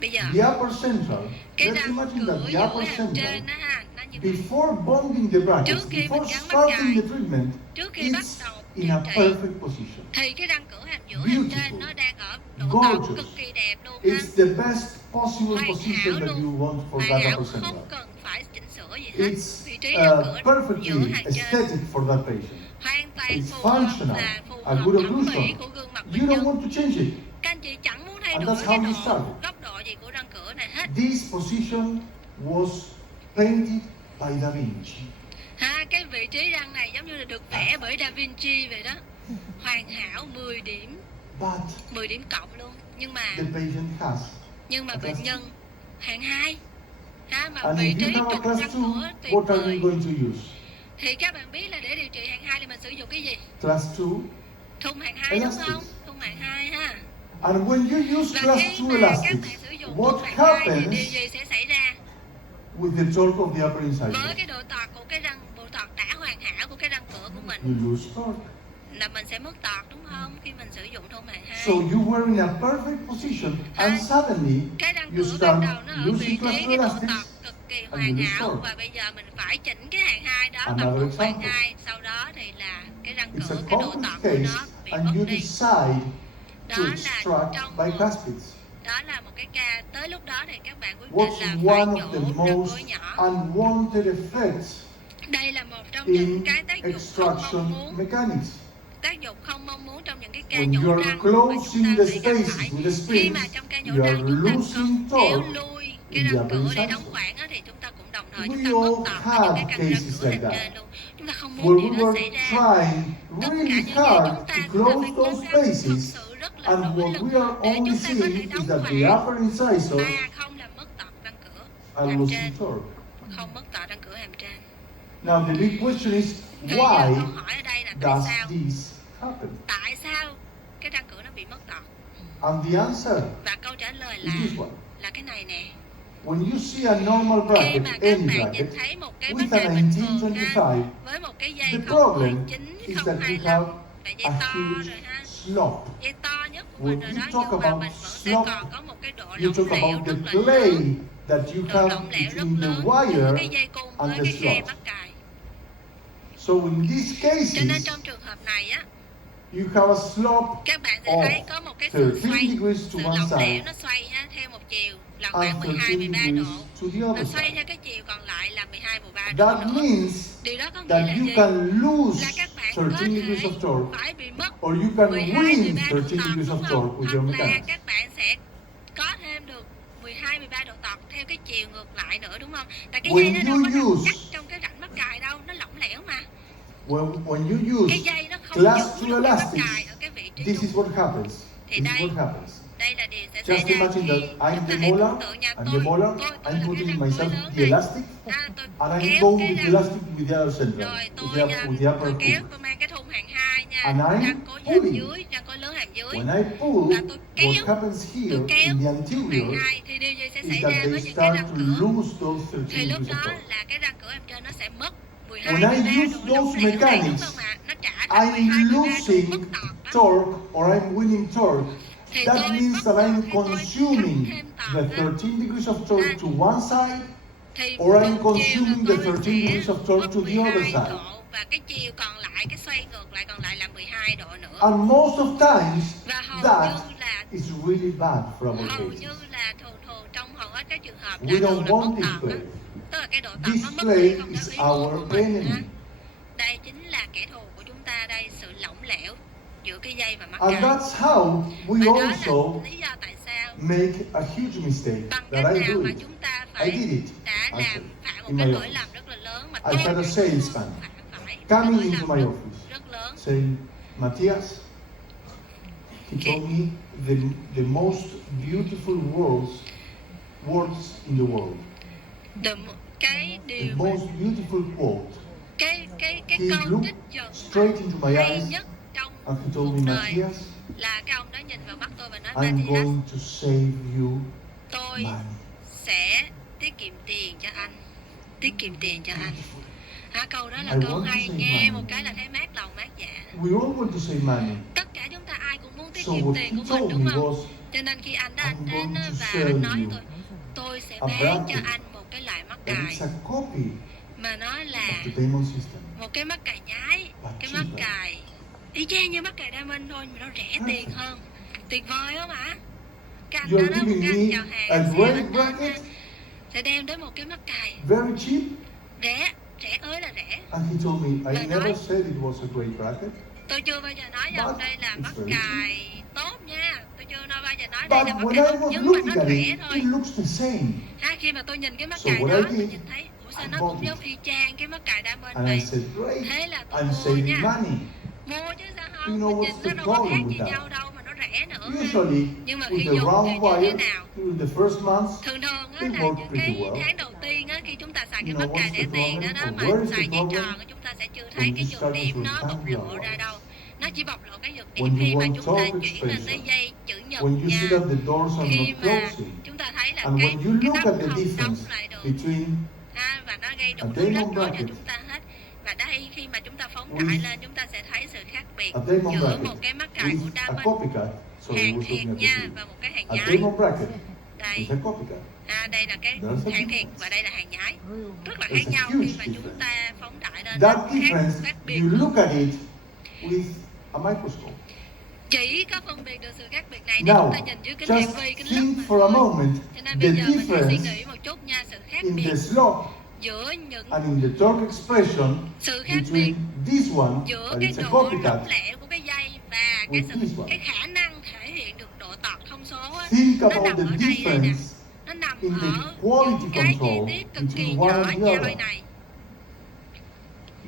Bây giờ the upper central, cái let's răng imagine that cửa the giữa upper hàm central, trên đó ha, nó như vậy. before bonding the brackets, Trước khi before mình gắn mắc starting cài, the treatment, trước khi bắt it's đầu in điều a trị, perfect position. thì cái răng cửa hàm giữa hàm trên Beautiful. nó đang ở độ tọt Gorgeous. cực kỳ đẹp luôn ha. It's the best possible Hoàn position hảo that luôn. you want for Hoàn that hảo, upper central. không cần phải chỉnh sửa gì hết. It's Vị trí răng cửa giữa perfectly hàm trên aesthetic for that patient. hoàn toàn It's phù hợp functional, và phù a hợp good thẩm mỹ occlusion. của gương mặt You bệnh don't nhân. want to change it. Các anh chị chẳng muốn thay And đổi that's cái how you độ started. góc độ gì của răng cửa này hết. This position was painted by Da Vinci. Ha, cái vị trí răng này giống như là được vẽ bởi Da Vinci vậy đó. Hoàn hảo 10 điểm, But 10 điểm cộng luôn. Nhưng mà the patient has. bệnh nhân hạng 2 ha, mà And vị if trí you have a trục class răng 2, cửa tuyệt what are vời. you going to use? Thì các bạn biết là để điều trị hạng 2 thì mình sử dụng cái gì? Class 2. Thùng hạng 2 đúng Elastics. không? Thùng hạng 2 ha. And when you use Và class khi 2 mà các elastics, bạn sử dụng what thùng hạng 2 thì happens điều gì sẽ xảy ra? with the torque of the upper Với incisor? cái độ tọt của cái răng, độ tọt đã hoàn hảo của cái răng cửa của mình You lose torque. là mình sẽ mất tọt đúng không? Khi mình sử dụng thùng hạng 2. So you were in a perfect position, and suddenly Cái răng you cửa ban start đầu nó ở vị losing class trí 2 cái độ elastics. tọt cực kỳ and hoàn you lose hảo, torque. và bây giờ mình phải chỉnh cái hạng 2 đó bằng Another thùng hạng example. 2. Sau đó thì là cái răng It's cửa, a cái độ complex tọt của case, nó bị and mất you đi. decide Đó to là extract trong by cuspids. đó là một cái ca, tới lúc đó thì các bạn quyết định What's là phải one of nhổ the răng most cửa nhỏ. unwanted effects Đây là một trong những in cái tác dụng không mong extraction muốn, mechanics? tác dụng không mong muốn trong những cái ca When nhổ you are răng mà chúng closing ta the phải gặp spaces phải. with the Khi springs, mà trong ca nhổ you are răng chúng ta losing có kéo torque lui cái in the răng upper cửa để incisor. đóng khoảng á, thì chúng ta cũng đồng thời We chúng ta mất all tọt ở những cái have căn răng cases cửa like hàm that, trên luôn. Chúng ta không where muốn we điều đó were xảy ra. trying Tất cả really những gì hard chúng ta to phải close cố those gắng thật spaces, sự rất là and nỗ what lực we are để only chúng ta có thể seeing is đóng that the khoảng upper incisor mà không làm mất tọt răng cửa are hàm losing trên, torque. không mất tọt răng cửa hàm trên. Now the big question is, Cái why câu hỏi ở đây là tại does sao? this happen? Tại sao cái răng cửa nó bị mất tọt? And the answer Và câu trả lời is this one. là cái này nè. When you see a normal Khi bracket, mà các any bạn bracket, nhìn thấy một cái with mắc a cài bình thường ha, 1925, với một cái dây the 0.9, problem is that you 0.25 have là dây a to huge rồi ha, slope. dây to nhất của When mình rồi you đó, talk nhưng mà about mình vẫn sẽ slope, còn có một cái độ You lỏng talk lẻo about rất the là play lớn, that you độ have lỏng lẻo rất between the lớn giữa wire cái dây cung với and the cái khe slot. mắc cài. So in these Cho nên cases, trong trường hợp này á, you have a slope các bạn sẽ of thấy có một cái sự 13 xoay, degrees to sự one lỏng lẻo side nó xoay ha, theo một chiều là and khoảng 13 12-13 degrees độ. to the Và other xoay side. theo cái chiều còn lại là 12-13 độ That nữa. means Điều đó có nghĩa that là you gì? can lose Là các bạn 13 có degrees thể of torque, phải bị mất or you can 12-13 win độ 13 tọt degrees đúng of không? torque with your Hoặc là mechanics. các bạn sẽ có thêm được 12-13 độ tọt theo cái chiều ngược lại nữa đúng không? Tại cái dây When nó đâu you có nằm use chắc trong cái rãnh mắc cài đâu, nó lỏng lẻo mà. when you Cái use dây nó không class giữ 2 được cái mắc elastics, cài ở cái vị trí this đúng. is what happens. Thì This is đây, what happens. đây là điều sẽ Just xảy ra imagine khi that I'm chúng the ta hãy molar, tưởng tượng nha, I'm the molar, tôi I'm là cái putting răng myself cuối lớn the này. elastic, Tôi and I'm kéo going cái with the răng, elastic with the other center, rồi with tôi the upper kéo, hook. tôi mang cái thùng hàng 2 nha, And I'm răng cố hàm pulling. dưới, răng cố lớn hàm dưới. When I pull, Và tôi kéo, what happens here tôi kéo in the thùng hàng anterior 2 thì điều gì sẽ is xảy that ra they với những cái start răng to cửa? lose those 13 Thì lúc degrees of đó torque. là cái răng cửa hàm trên nó sẽ mất When I 12-13 use độ lỏng those lẻo này đúng mechanics, không ạ? Nó trả thành I'm 12-13 độ mất losing tọt đó. torque or I'm winning torque. Thì That tôi means mất that tọt I'm hay tôi consuming cắt thêm tọt the ha. 13 degrees of torque to one side, Thì or I'm một chiều là consuming the tôi 13 sẽ degrees of torque mất to the other 12 side. độ, và cái chiều còn lại, cái xoay ngược lại còn lại là 12 độ nữa. And most of times, Và hầu that như là is really bad for our hầu cases. như là thường thường trong hầu hết cái trường hợp là We đường don't là mất want tận display. á, tức là cái độ tận nó mất Display đi không is theo ý muốn our của mình enemy. á. Đây chính là kẻ thù của chúng ta đây, sự lỏng lẻo giữa cái dây và mắt And cài. that's how Và we đó là also lý do tại sao make a huge mistake bằng that cách I nào do mà it. chúng ta I phải did it. đã làm Actually, phạm một in cái my lỗi office. lầm rất là lớn mà I tôi had a cũng salesman phạm phải một coming lỗi into lầm my office rất lớn. saying, Matthias, he Okay. told me the most beautiful words in the world. Cái The điều mà most beautiful quote. cái He câu looked trích dẫn straight into my hay eyes nhất trong and he told cuộc me, đời Matthias, là cái ông đó nhìn vào mắt tôi và nói, I'm Matthias, going to save you tôi money. sẽ tiết kiệm tiền cho anh, tiết kiệm tiền cho anh. Câu đó là I câu want to hay, save nghe money. một cái là thấy mát lòng mát dạ. We all want to save money. Tất cả chúng ta ai cũng muốn tiết So kiệm what tiền he của mình, told đúng me không? was, Cho nên khi anh I'm đến going to và sell anh nói you tôi sẽ a bán cho bracket anh một cái loại mắt but cài it's a copy mà nó là of the Demon system. một cái mắt cài nhái, But cái mắt cheaper. cài y chang như mắt cài Diamond thôi mà nó rẻ tiền hơn. Tuyệt vời không ạ? Cái anh You're đó một giving cái anh me chào hàng a anh xe great bên bracket, sẽ đem đến một cái mắt cài very cheap, rẻ, rẻ ơi là rẻ. and he told me, I Và never nói, said it was a great bracket, tôi chưa bao giờ nói với ông but đây là it's mắt very cheap. cài tốt nha. Tôi chưa bao giờ nói đây But là mắt when cài I tốt, was nhưng mà looking nó at rẻ it, thôi. it looks the same. Khi mà tôi nhìn cái mắt So cài what đó, I tôi did, nhìn thấy sao I nó bought cũng it. giống y chang cái mắt cài Diamond And I này. said, great, Thế là tôi I'm mua saving nha. money. Mua chứ sao You không? know Mình what's nhìn the nó đâu có khác problem gì with that? nhau đâu mà nó rẻ nữa. ha. Usually, Nhưng mà with khi the dùng round thì như thế wire, nào? during the first month, Thường thường á they là work những pretty cái well. tháng đầu tiên á, khi chúng ta xài cái You mắt know cài what's rẻ the tiền đó problem? mà Or where is xài the dây problem? tròn á, chúng ta sẽ chưa thấy When cái you nhược start điểm with nó bộc lộ rectangular ra wire. đâu. Nó chỉ bộc lộ cái nhược When điểm you khi mà want chúng ta top chuyển lên tới expression, dây chữ nhật when you nha. see that the doors are Khi not mà closing, chúng ta thấy là and cái when you look nắp at the không difference đóng lại được between và nó gây đủ a thứ rắc diamond rối cho bracket, chúng ta hết. Và đây khi mà chúng ta phóng with đại lên, chúng ta sẽ thấy sự khác biệt a diamond giữa bracket, một cái mắt cài của with a Diamond copycat, sorry, I hàng was thiệt looking at the nha screen. và một cái hàng A nhái. diamond bracket Đây, with a copycat. đây là cái There's a hàng thiệt difference. và đây là hàng nhái. Rất là There's khác a nhau huge khi mà chúng difference. ta phóng đại lên. That nó difference, khác biệt. you look at it with a microscope. Chỉ có phân biệt được sự khác biệt này nếu Now, chúng ta nhìn dưới kính hiển just vi, kính think lúp for a mà thôi. moment Cho nên the bây giờ mình hãy suy difference nghĩ một chút nha, sự khác in biệt the slope giữa những and in the torque expression sự khác biệt between this one, giữa that cái it's a độ copycat, lỏng lẻo của cái dây và cái with this one. cái khả năng thể hiện được độ tọt thông số á, Think nó about nằm the ở đây đây nè. difference Nó nằm in the ở quality những cái chi control tiết cực kỳ between one nhỏ and the nhoi other. này.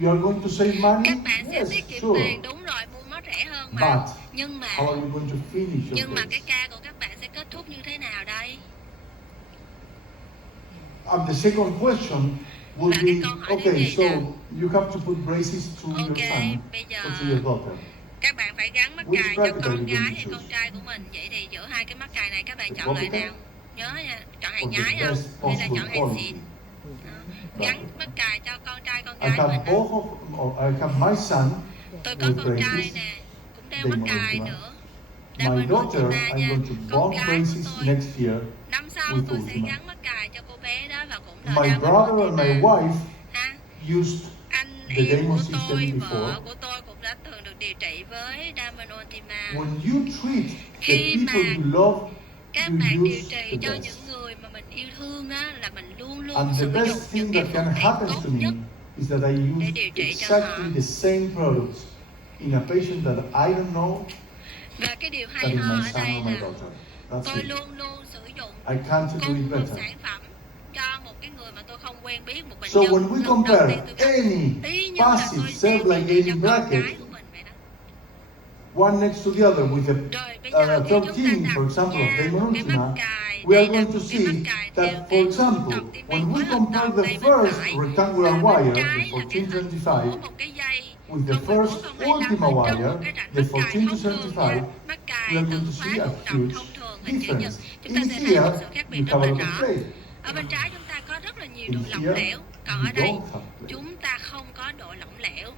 You are going to save money? Các bạn sẽ Yes, tiết kiệm sure. tiền, đúng rồi, mua nó rẻ hơn mà. But Nhưng mà how are you going to finish your nhưng mà case? cái ca của các bạn sẽ kết thúc như thế nào đây? And the second question would Và cái be, câu hỏi thứ okay, nhì so là, you have to put braces to your ok, son bây giờ or to your daughter. các bạn phải gắn mắt Which cài cho bracket are con you gái going to hay choose? con trai của mình. Vậy thì giữa hai cái mắt cài này các bạn The chọn loại copycat nào? Nhớ nha, chọn or hàng the nhái không? best Hay là possible chọn hàng quality? xịn? Gắn mắt cài cho con trai con I gái have mình. both of, or I have my son Tôi có with con trai braces. nè, cũng đeo mắt Demon cài Ultima. nữa. My Diamond daughter, Ultima I'm nha. going to Con bond gái của braces tôi next year năm sau with tôi sẽ Ultima. gắn mắt cài cho cô bé đó và cũng là My Diamond brother and my Ultima. wife Ha? used Anh the yêu Demon của system tôi, before. vợ của tôi cũng đã từng được điều trị với Diamond Ultima. When you treat the Khi people mà you love, các you bạn điều use trị the cho best. những người mà mình yêu thương á, là mình luôn luôn And the sử best dụng những thing cái that phương can tiện happen tốt to me nhất. is that I use điều trị cho exactly họ. the same products in a patient that I don't know Và cái điều that hay in ho my ở son đây or my là daughter. That's tôi it. luôn luôn sử dụng I can't do it cùng một better. sản phẩm cho một cái người mà tôi không quen biết, một bệnh So nhân when we lần đầu compare tiên tôi gặp. any Y như là passive tôi xem self-ligating cho con bracket, gái của mình vậy đó. one next to the other with Rồi bây giờ khi chúng ta 13, đặt for example, of nha Demon một cái mắt Ultima, cài, we are đây là going to một cái mắt see cài theo that, cái for hướng example, tọt tim when phối we hợp compare tọt the đây bên first phải, rectangular và wire, bên the trái là cái hình của 1425, một cái dây with the first Ultima wire, the 1475, mắt cài we are tự going to khóa see a độ tọc huge thông thường hình chữ nhật. difference. Chúng ta In sẽ thấy một here, sự khác you biệt rất have a là lot of rõ. play. Ở bên trái chúng ta có rất là nhiều In độ lỏng here, lẻo, còn you ở đây don't have play. chúng ta không có độ lỏng lẻo.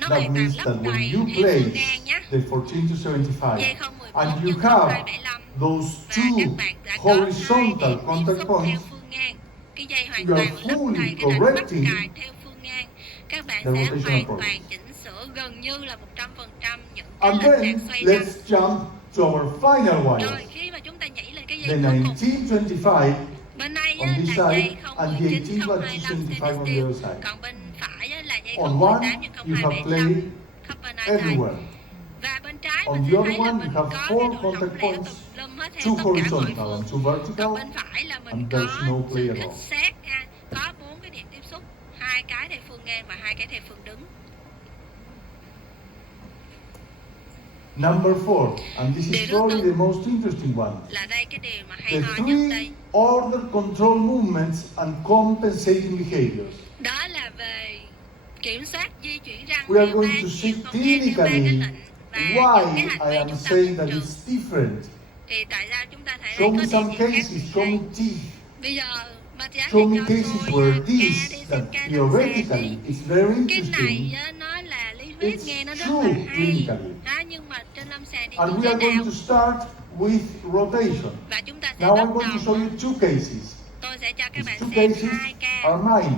Nó That hoàn toàn means lấp that when đầy you theo phương place ngang nhé. the 14 to 75 Dây 014 and you nhân have 0275 those và các two bạn đã có hai horizontal điểm tiếp contact xúc theo points, phương ngang. Cái dây hoàn you are toàn lấp fully đầy cái rãnh mắt correcting cài theo phương ngang. Các bạn the sẽ rotational hoàn process. toàn chỉnh sửa gần như là 100% những cái And lệch then lạc xoay răng. let's jump to our final wire. Rồi khi mà chúng ta nhảy lên cái dây The cuối cùng, 1925 Bên này on á, this là dây side and the 019 18 by 025 275 stainless on the steel, other side. còn bên phải á, là dây On 018 one, nhưng you have 0275 clay copper nitride. everywhere. Và bên trái On mình the sẽ other thấy là one, mình you have có cái four độ contact lỏng lẻo points, tùm lum hết two theo tất cả mọi horizontal phương. and two Còn vertical, bên phải là mình and có there's no play sự at khích all. xét ha, có 4 cái điểm tiếp xúc, 2 cái theo phương ngang và 2 cái theo phương đứng. Number 4, and this Điều is thứ probably tư the most interesting one. là đây cái điều mà hay The ho nhất đây. three order control movements and compensating behaviors. Đó là về kiểm soát di chuyển răng We are theo going 3 to chiều see không gian theo 3 cái clinically lệnh và why những cái I hành vi am chúng ta saying buộc that trừ. it's different. Thì tại sao chúng ta thấy Show có me điều some gì khác cases, biệt show me đây? teeth. Bây giờ Matthias Show hãy me cho cases tôi where ca đi this, xem that ca lâm sàng theoretically đi. is very Cái interesting, này á, nó là lý thuyết it's nghe nó rất true là hay clinically. nhưng mà trên lâm sàng thì And như we thế are going nào? to start with rotation. Và chúng ta sẽ Now bắt I'm going to đầu. show you two cases. Tôi sẽ cho các These bạn two xem cases 2 ca. are mine.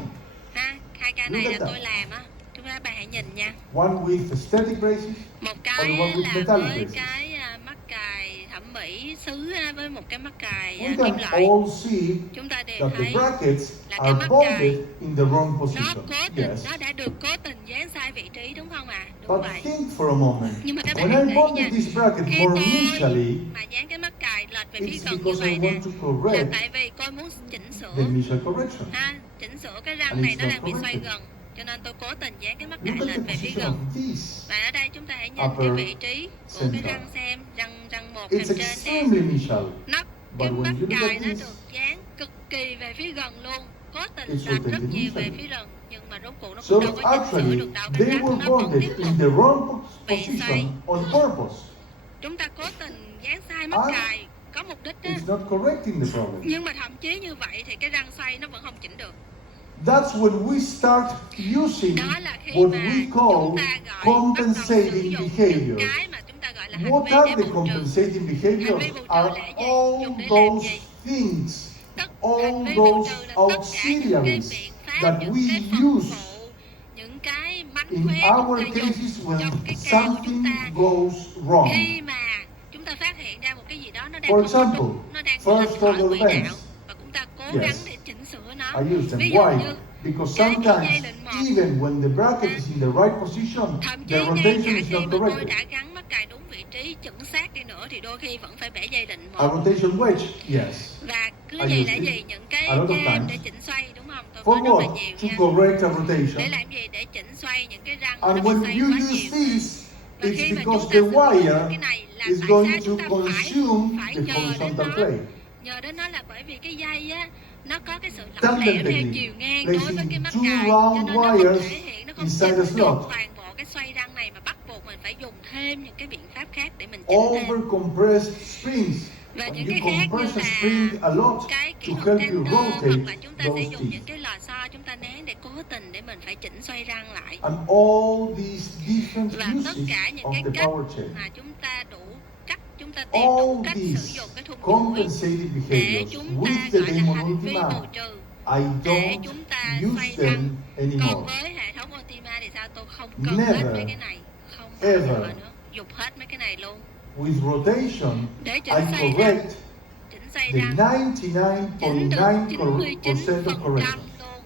Hai ca Look này at là that. tôi làm á. Các bạn hãy nhìn nha. One with aesthetic braces, Một and cái one with là metallic với braces. cái mắc cài thẩm mỹ sứ với một cái mắc cài We kim can loại. all see Chúng ta đều that the thấy brackets là cái are mắc bonded cài in the wrong nó position. cố tình, Yes. nó đã được cố tình dán sai vị trí đúng không ạ? Đúng But vậy. think for a moment. Nhưng mà các bạn When hãy I nghĩ bonded nha, this bracket khi more tôi initially, mà dán cái mắc cài lệch về phía it's gần như because I vậy nè, want to là correct tại vì tôi muốn chỉnh the sửa initial correction. chỉnh sửa cái răng And này it's nó not đang bị xoay corrected. gần, cho nên tôi cố tình dán cái mắc Look cài at the lệch về phía position gần. of this. Và ở đây chúng ta hãy nhìn Upper cái vị trí của cái center. răng xem, răng một It's hàng trên nè. extremely initial. Nó But cái when mắc you look cài at nó this, được dán cực kỳ về phía gần luôn, cố tình it's lệch rất rotated nhiều về initially. phía gần, nhưng mà rốt cuộc nó So cũng đâu có chỉnh sửa actually, được đâu. Cái they răng were nó vẫn bonded tiếp tục in the wrong bị xoay. position on purpose. Chúng ta cố tình dán sai mắc cài có mục đích đó. It's not correcting the problem. Nhưng mà thậm chí như vậy thì cái răng xoay nó vẫn không chỉnh được. That's when we start using Đó là khi what mà we chúng call ta bắt đầu sử compensating dụng những behaviors. cái mà chúng ta gọi là hành What vi are để the bù trừ. compensating behaviors? Hành vi bù trừ Are là gì? all Dùng để làm those gì? things, Hành all vi bù those trừ là tất cả những cái auxiliaries biện pháp, that những we cái phần use phụ, những cái mánh in khóe chúng our ta dùng cases when trong cái ca của chúng something ta. goes wrong. Khi mà chúng ta phát hiện ra một cái gì đó nó đang For không có example, đúng, nó đang first lệch khỏi order quỹ đạo events. và chúng ta cố Yes. gắng để chỉnh sửa nó. I use them. Ví dụ Why? như Because cái dây sometimes, lệnh một, even when the bracket is in the right position, thậm the chí ngay rotation cả is khi not mà tôi corrected. đã gắn mắc cài đúng vị trí chuẩn xác đi nữa thì đôi khi vẫn phải bẻ dây lệnh A một. rotation wedge, yes. Và cứ I gì use là it gì? Những cái a lot of game times. để chỉnh xoay đúng không? Tôi For có rất là what? nhiều To nha. correct a Để rotation. làm gì? Để chỉnh xoay những cái răng mà And nó bị when xoay you quá use nhiều. this, Và it's khi mà because chúng ta the sử dụng wire cái này là is tại going sao to chúng ta consume phải the nhờ đến horizontal nó? plate. Nhờ đến nó là bởi vì cái dây á nó có cái sự lỏng Tandem lẻo theo technique, chiều ngang đối với placing cái mắc two cài, cho round nên nó không wires thể hiện, nó không inside chỉnh a được slot. toàn bộ cái xoay răng này mà bắt buộc mình phải dùng thêm những cái biện pháp khác để mình chỉnh thêm. Over compressed springs. Và When những you cái khác như compress a là spring a lot cái kỹ to thuật help you tender hoặc rotate là chúng ta sẽ those dùng teeth. những cái lò xo chúng ta nén để cố tình để mình phải chỉnh xoay răng lại. And all these different Và tất uses cả những of cái the cách power chain. mà chúng ta đủ cách, chúng ta tìm đủ All cách sử these dụng cái thung chuỗi compensating để behaviors chúng with ta the gọi là Demon hành vi Ultima, bù trừ I để don't chúng ta use xoay them răng. Còn anymore. với hệ thống Ultima thì sao? Tôi không cần Never, hết mấy cái này, không ever. bao giờ nữa, dùng hết mấy cái này luôn. With rotation, Để I chỉnh xoay răng, correct chỉnh xoay the răng chỉnh được 99.9% of 99% correction. luôn.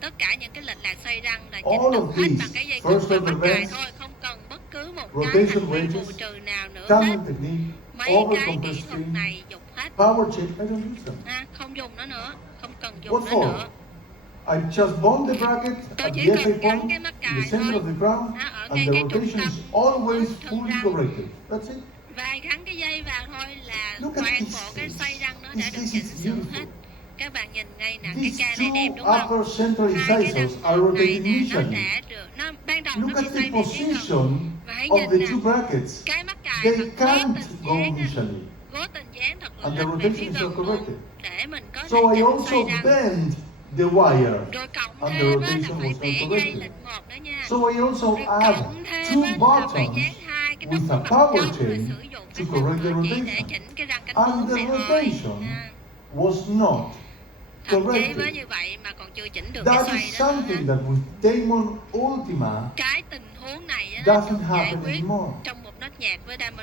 Tất cả những cái lệch lạc xoay răng là All chỉnh được of hết these, bằng cái dây first cứng và order mắc cài events, thôi, không cần bất cứ một cái rotation hành vi bù wedges, trừ nào nữa hết. tandem technique, Mấy over cái kỹ compressed thuật spring, này dùng hết, power chain, I don't use them. không dùng nó nữa, không cần What dùng nó for? nữa. I just bond the bracket Tôi at chỉ the FA cần gắn point, cái mắc in cài the center thôi. of the crown, Ở and ngay the cái trung rotation tâm is always của thân fully răng. corrected. That's it. Và gắn cái dây vào thôi là Look at toàn this bộ cái face. xoay răng nó This đã được face chỉnh is sửa beautiful. hết. Các bạn nhìn ngay nè, cái These ca này đẹp two đúng không? upper central Hai cái incisors răng are một này rotated nè, nó initially. đã được, nó ban đầu Look nó bị at xoay the về phía gần. position Và hãy of nhìn the nè, two brackets. cái mắc cài They thật cố can't tình go dán á, initially. cố tình dán thật là And the lệch về rotation phía is gần not luôn corrected. để mình có thể So I chỉnh xoay also răng. bend the wire. Rồi cộng And the thêm á là rotation phải was bẻ not dây corrected. lệnh một nữa nha. So I also Rồi add cộng thêm two á là phải buttons dán hai cái nút with a mặt power trong rồi chain sử dụng to cái correct the nút chỉ để rotation. chỉnh cái răng cánh And bướm the này thôi. rotation was not Thậm chí với corrected. như vậy mà còn chưa chỉnh được cái That xoay is đó nữa something ha. that with Damon Ultima Cái tình huống này á, doesn't được giải happen quyết anymore. trong một nốt nhạc với Diamond